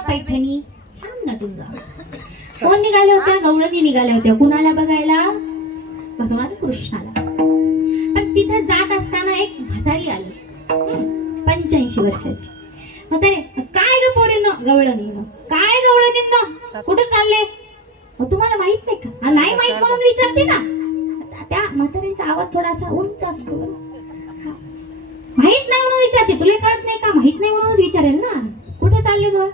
पैठणी छान नटून जा. कोण निघाल्या होत्या? गवळणी निघाल्या होत्या. कुणाला बघायला? भगवान कृष्णाला. पण तिथं जात असताना एक म्हातारी आली, 85 वर्षाची. म्हातारी, काय ग पोरींनो, गवळणीनं, काय गवळणींनो, कुठं चालले? तुम्हाला माहित नाही का? नाही माहित म्हणून विचारते ना. त्या म्हातारीचा आवाज थोडासा उंच असतो. माहित नाही म्हणून विचारते. तुला कळत नाही का? माहित नाही म्हणूनच विचारेल ना. कुठे चालले बा?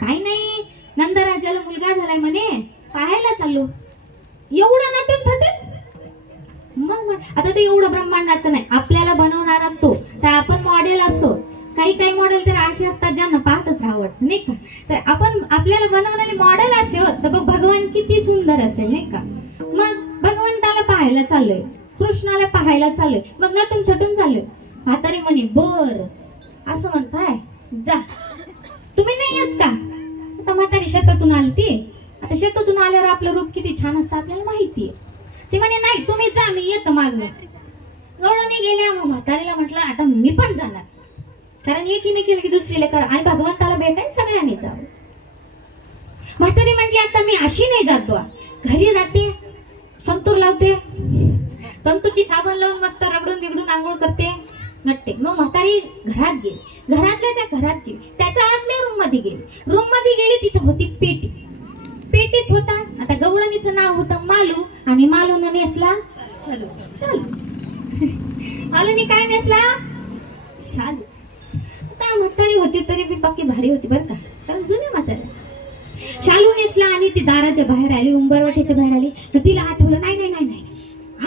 काही नाही, नंदराजाला मुलगा झालाय म्हणे, पाहायला चाललो. एवढं नटून थटून? मग आता ते एवढं ब्रह्मांडाचं नाही, आपल्याला बनवणारा तो. तर आपण मॉडेल असो, काही मॉडेल तर असे असतात ज्यांना पाहतच राहावं नाही का. तर आपण आपल्याला बनवणारे मॉडेल असे होत, तर बघ भगवान किती सुंदर असेल नाही का. मग भगवंताला पाहायला चाललोय, कृष्णाला पाहायला चाललोय, मग नटून थटून चाललोय. म्हातारी म्हणे बर असं म्हणताय, जा. तुम्ही नाही येत का? आता म्हातारी शेतातून आलती. आता शेतातून आल्यावर आपलं रूप किती छान असतं आपल्याला माहिती आहे. ते म्हणे नाही तुम्ही जा, मी येतो मागणं. गवळणी गेल्या. मग म्हातारीला म्हटलं आता मी पण जाणार, कारण एकीने केलं की दुसरीला कर, आणि भगवंताला भेटाय सगळ्यांनी जावं. म्हातारी म्हटली आता मी अशी नाही जात बुवा, घरी जाते, संतूर लावते, संतूरची साबण लावून मस्त रगडून बिगडून आंघोळ करते, नटते. मग म्हातारी घरात गेली. घरातल्याच्या घरात गेली, त्याच्या आतल्या रूम मध्ये गेली. तिथं होती पेटी. पेटीत होता, आता गवळणीचं नाव होतं मालू, आणि मालून नेसला शालू. मालूनी काय नेसला? शालू. आता म्हातारी होती तरी मी बाकी भारी होती बरं का, कारण जुन्या म्हातारी. शालू नेसला आणि ती दाराच्या बाहेर आली, उंबरवाठीच्या बाहेर आली. तर तिला आठवलं नाही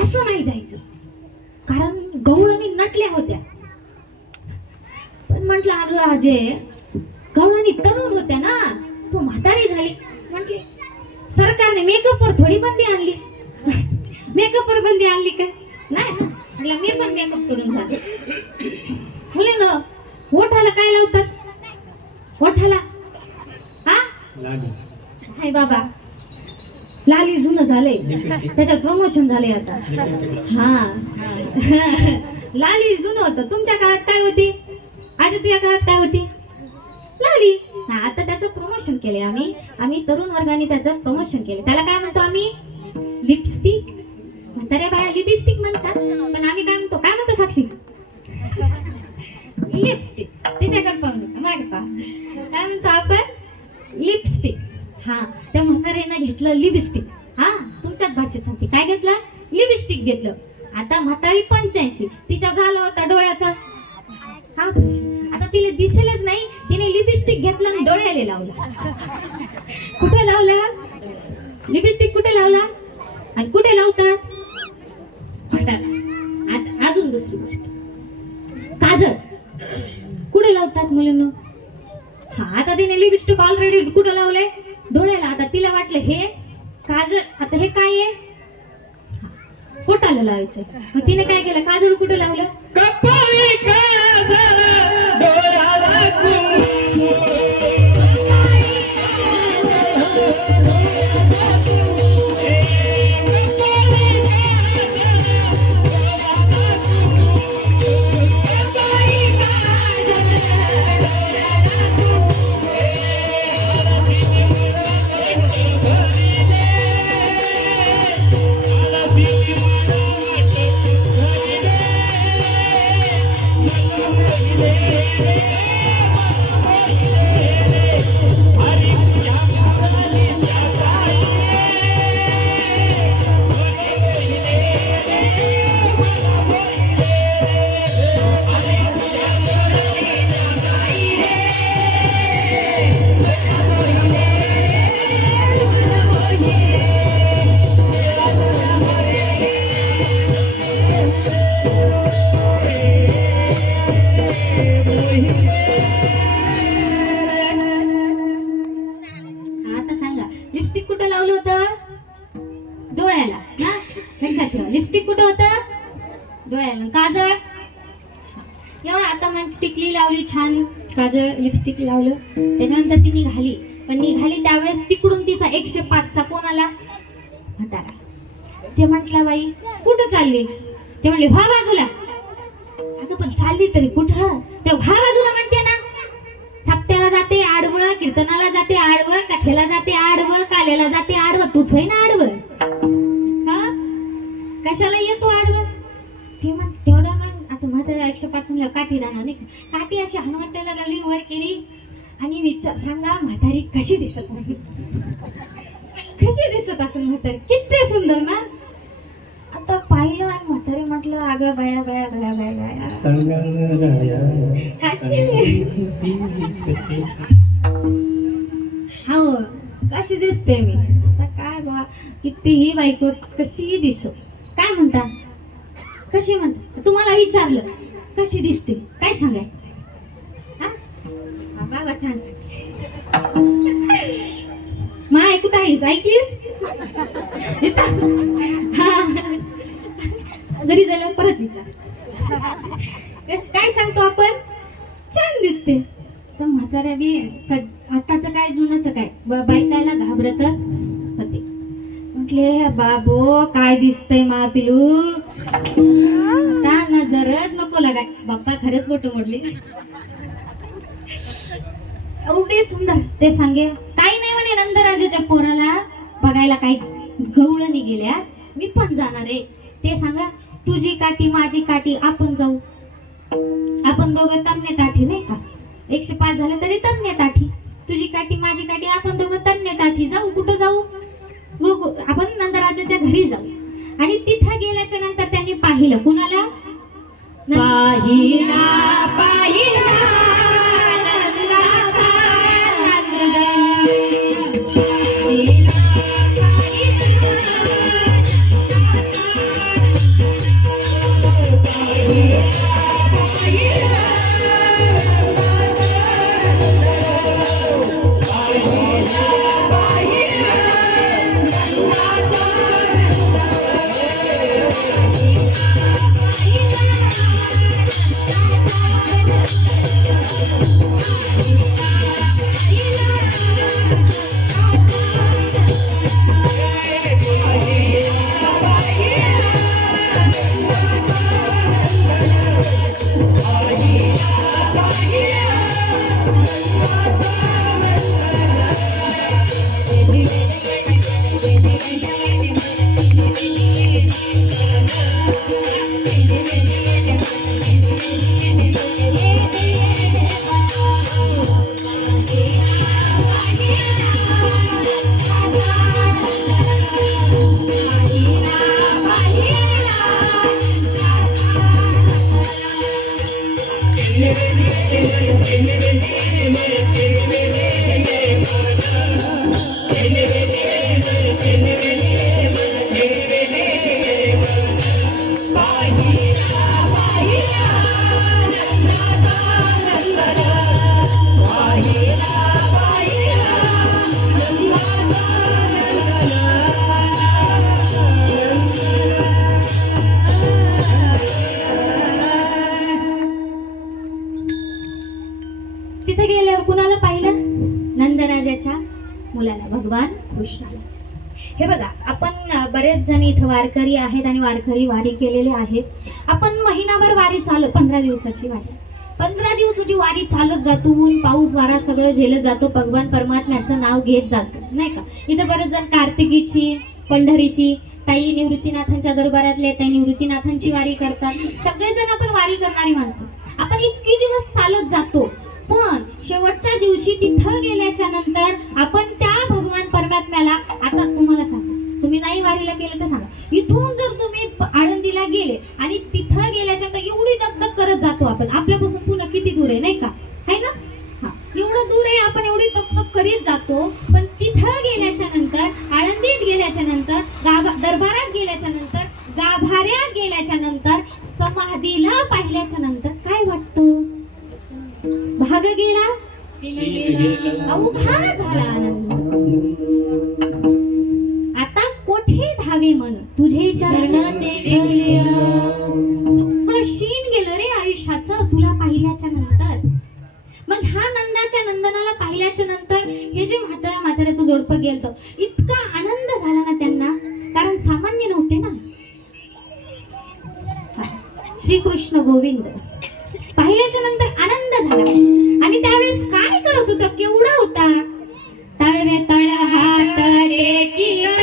असं नाही जायचं, कारण गवळणी नटल्या होत्या. पण म्हटलं अगं अजय, गवळणी तरुण होत्या ना, तू म्हातारी झाली. म्हटली सरकारने मेकअपवर थोडी बंदी आणली. मेकअपवर बंदी आणली का? नाही ना. म्हटलं मी पण मेकअप करून जाते. मुलीनं ओठाला काय लावतात? ओठाला हा हाय बाबा, लाली जुनं झालंय, त्याच्यात प्रमोशन झाले आता. हा लाली जुनं होतं. तुमच्या काळात काय होती? आजी तुझ्या काळात काय होती? लाली. हा, आता त्याचं प्रमोशन केले आम्ही तरुण वर्गाने त्याचं प्रमोशन केले. त्याला काय म्हणतो आम्ही? लिपस्टिक. म्हाताऱ्या बाया लिपस्टिक म्हणतात, पण आम्ही काय म्हणतो साक्षी? लिपस्टिक. तिच्याकडे पाहून माझ्याकडे पहा, काय म्हणतो आपण? लिपस्टिक. हा, त्या म्हाताऱ्यानं घेतलं लिपस्टिक. हा, तुमच्याच भाषेत सांगते, काय घेतलं? लिपस्टिक घेतलं. आता म्हातारी 85, तिचा झाला होता डोळ्याचा हा ऑपरेशन. आता तिला दिसेलच नाही, तिने लिपस्टिक घेतलं आणि डोळ्याला लावला. कुठे लावला लिपस्टिक? कुठे लावला आणि कुठे लावतात? आता अजून दुसरी गोष्ट, काजळ कुठे लावतात मुलींना? हा, आता तिने लिपस्टिक ऑलरेडी कुठे लावले? डोळ्याला. आता तिला वाटलं हे काजळ, आता हे काय आहे? पोटाला लावायचं. मग तिने काय केलं? काजळ कुठे लावलं? कपाळी काजळ, डोळ्याला कुंकू. आता सांगा, लिपस्टिक कुठे लावलं होतं? डोळ्याला ना. लक्षात ठेवा, लिपस्टिक कुठं होतं? डोळ्याला. काजळ एवढं. आता मग टिकली लावली छान, काजळ लिपस्टिक लावलं. त्याच्यानंतर ती निघाली. पण निघाली त्यावेळेस तिकडून तिचा 105चा फोन आला म्हातारा. ते म्हटलं बाई कुठं चालली? ते म्हणले व्हा बाजूला. अगं पण चालली तरी कुठं? ते व्हा बाजूला म्हणते ना. सप्त्याला जाते आडवं, कीर्तनाला जाते आडवं, कथेला जाते आडवं, कालेला जाते आडवं. तूच होय ना आडवं? हा, कशाला येतो आडवं? ते म्हण तेवढं. मग आता म्हातारा 105 काठी राहणार नाही का. काठी अशी हनुवट्याला लावली, वर केली आणि विचार सांगा म्हातारी कशी दिसत असेल? कशी दिसत असेल म्हातारी, किती सुंदर ना. आता पाहिलं आणि म्हातारी म्हटलं अगं बाया बाया बाया बाया बाया कशी हो कशी दिसते मी. आता काय बा कितीही बायको कशीही दिसो, काय म्हणता कशी म्हणता. तुम्हाला विचारलं कशी दिसते काय सांगाय. बाबा छान माय कुठं आहेस ऐकलीस घरी जायला परत विचार काय सांगतो आपण छान दिसते. तर म्हाताऱ्या बी आताच काय जुनच काय बायकायला घाबरतच होते. म्हटले बाबो काय दिसतंय मा पिलू, आता नजरच नको लागाय. बाप्पा खरंच बोट मोडली एवढे सुंदर. ते सांगे काही नाही म्हणे नंदराजाच्या पोराला बघायला काही गवळणी गेल्या, मी पण जाणार आहे. ते सांगा तुझी काठी माझी काठी आपण जाऊ, आपण दोघं तन्ने ताठी नाही का, 105 झालं तरी तन्ने ताठी. तुझी काठी माझी काठी आपण दोघं तन्ने ताठी जाऊ. कुठं जाऊ, आपण नंदराजाच्या घरी जाऊ. आणि तिथं गेल्याच्या नंतर त्यांनी पाहिलं कुणाला, पाहिला पाहिला नंदाचा नंद. तिथे गेल्यावर कुणाला पाहिलं, नंदराजाच्या मुलाला, भगवान कृष्णाला. हे बघा आपण बरेच जण इथं वारकरी आहेत आणि वारकरी वारी केलेले आहेत. आपण महिनाभर वारी चालत, 15 दिवसाची वारी, 15 दिवसाची वारी चालत जातो. ऊन पाऊस वारा सगळं झेलत जातो, भगवान परमात्म्याचं नाव घेत जातो नाही का. इथं बरेच जण कार्तिकीची, पंढरीची, ताई निवृत्तीनाथांच्या दरबारातले ताई निवृत्तीनाथांची वारी करतात. सगळेजण आपण वारी करणारी माणसं. आपण इतके दिवस चालत जातो, पण शेवटच्या दिवशी तिथं गेल्याच्या नंतर आपण त्या भगवान परमात्म्याला, आता तुम्हाला सांगा तुम्ही नाही वारीला केलं तर सांगा, इथून जर तुम्ही आळंदीला गेले आणि तिथं गेल्याच्या नंतर एवढी दगदग करत जातो आपण, आपल्यापासून पुन्हा किती दूर आहे नाही का, आहे ना. हा एवढं दूर आहे, आपण एवढी दगदग करीत जातो. पण तिथं गेल्याच्या नंतर, आळंदीत गेल्याच्या नंतर, दरबारात गेल्याच्या नंतर, गाभाऱ्यात गेल्याच्या नंतर, समाधीला पाहिल्याच्या नंतर काय वाटतं, भाग गेला, अवघा झाला आनंद. आता कोठे धावे मन तुझे चरण सगळं शीन गेलं रे आयुष्याचं तुला पाहिल्याच्या नंतर. मग ह्या नंदाच्या नंदनाला पाहिल्याच्या नंतर हे जे म्हाताऱ्याचं जोडपं गेलं, इतका आनंद झाला ना त्यांना, कारण सामान्य नव्हते ना. श्रीकृष्ण गोविंद पाहिल्याच्या नंतर आनंद झाला. आणि त्यावेळेस काय करत होता, केवढा होता, तळवे तळ हात टेकिला,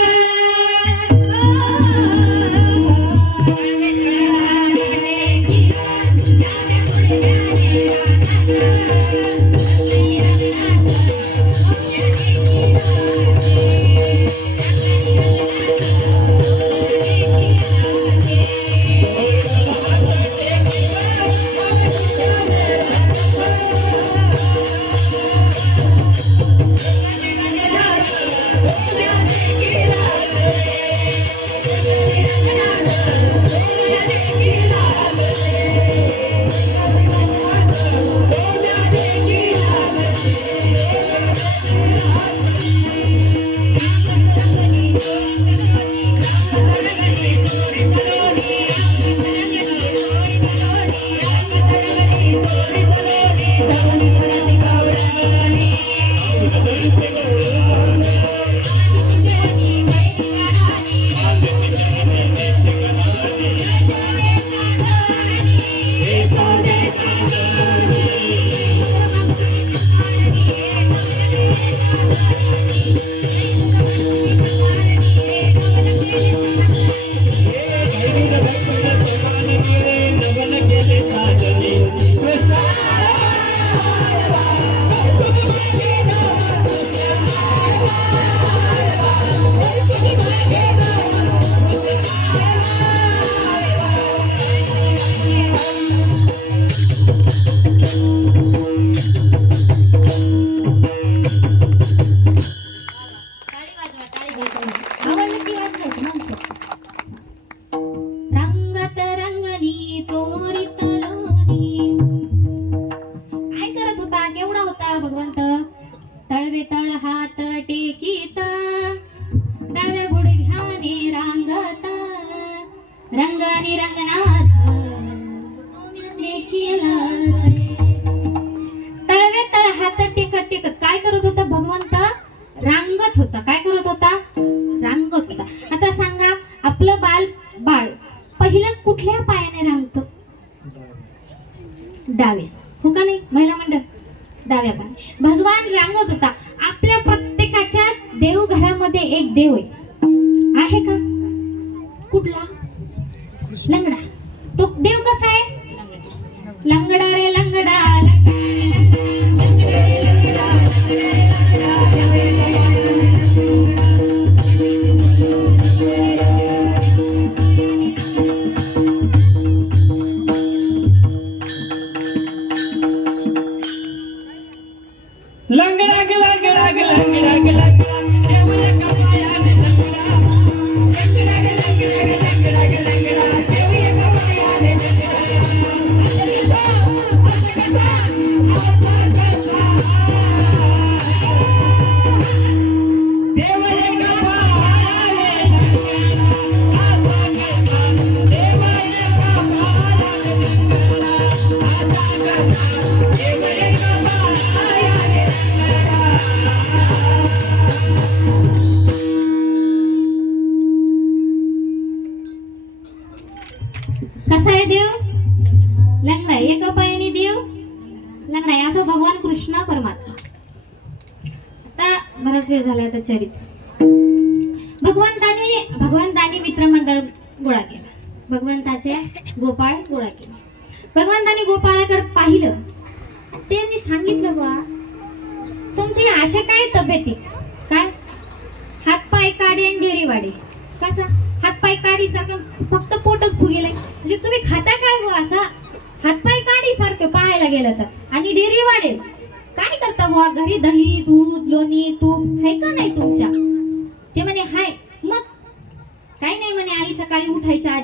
रंग आणि रंगनाथ देखीला तळवे तळ हात टेकत टेकत काय करत होता भगवंत? रांगत होता. काय करत होता? रांगत होता. आता सांगा, आपलं बाळ पहिलं कुठल्या पायाने रांगतं? डाव्या. हो का नाही महिला मंडळ? डाव्या पाय. भगवान रांगत होता. आपल्या प्रत्येकाच्या देवघरामध्ये एक देव आहे का? कुठला? लंगडा. तो देव कसा आहे? लंगडा रे लंगडा, लंगडा रे लंगडा, लंगडा रे लंगडा, लंगडा रे लंगडा ग लंगडा ग लंगडा ग लंगडा देव एका पायाने लंगडा. लंगडा ग लंगडा ग लंगडा ग लंगडा देव एका पायाने लंगडा. देव एका पायाने कसा आहे देव? लंगडा. एका पायाने देव लंगडा आहे. असं भगवान कृष्ण परमात्मा. आता बराच वेळ झाला. आता चरित्र भगवंताने मित्रमंडळ गोळा केला. भगवंताचे गोपाळ गोळा केले. भगवंताने गोपाळाकडे पाहिलं. त्यांनी सांगितलं, बा तुमची अशा काय तब्येती? काय हातपाय काढे आणि ढेरी वाढे. कसा हातपाय काढी सारखं फक्त पोटच फुगेलंय. म्हणजे तुम्ही खाता काय बुवा? असा हातपाय काढी सारखं पाहायला गेलं तर. आणि डेअरी वाढेल. काय करता बुवा? घरी दही दूध लोणी तूप आहे का नाही तुमच्या? ते म्हणे हाय. मग काही नाही म्हणे. आई सकाळी उठायच्या आधी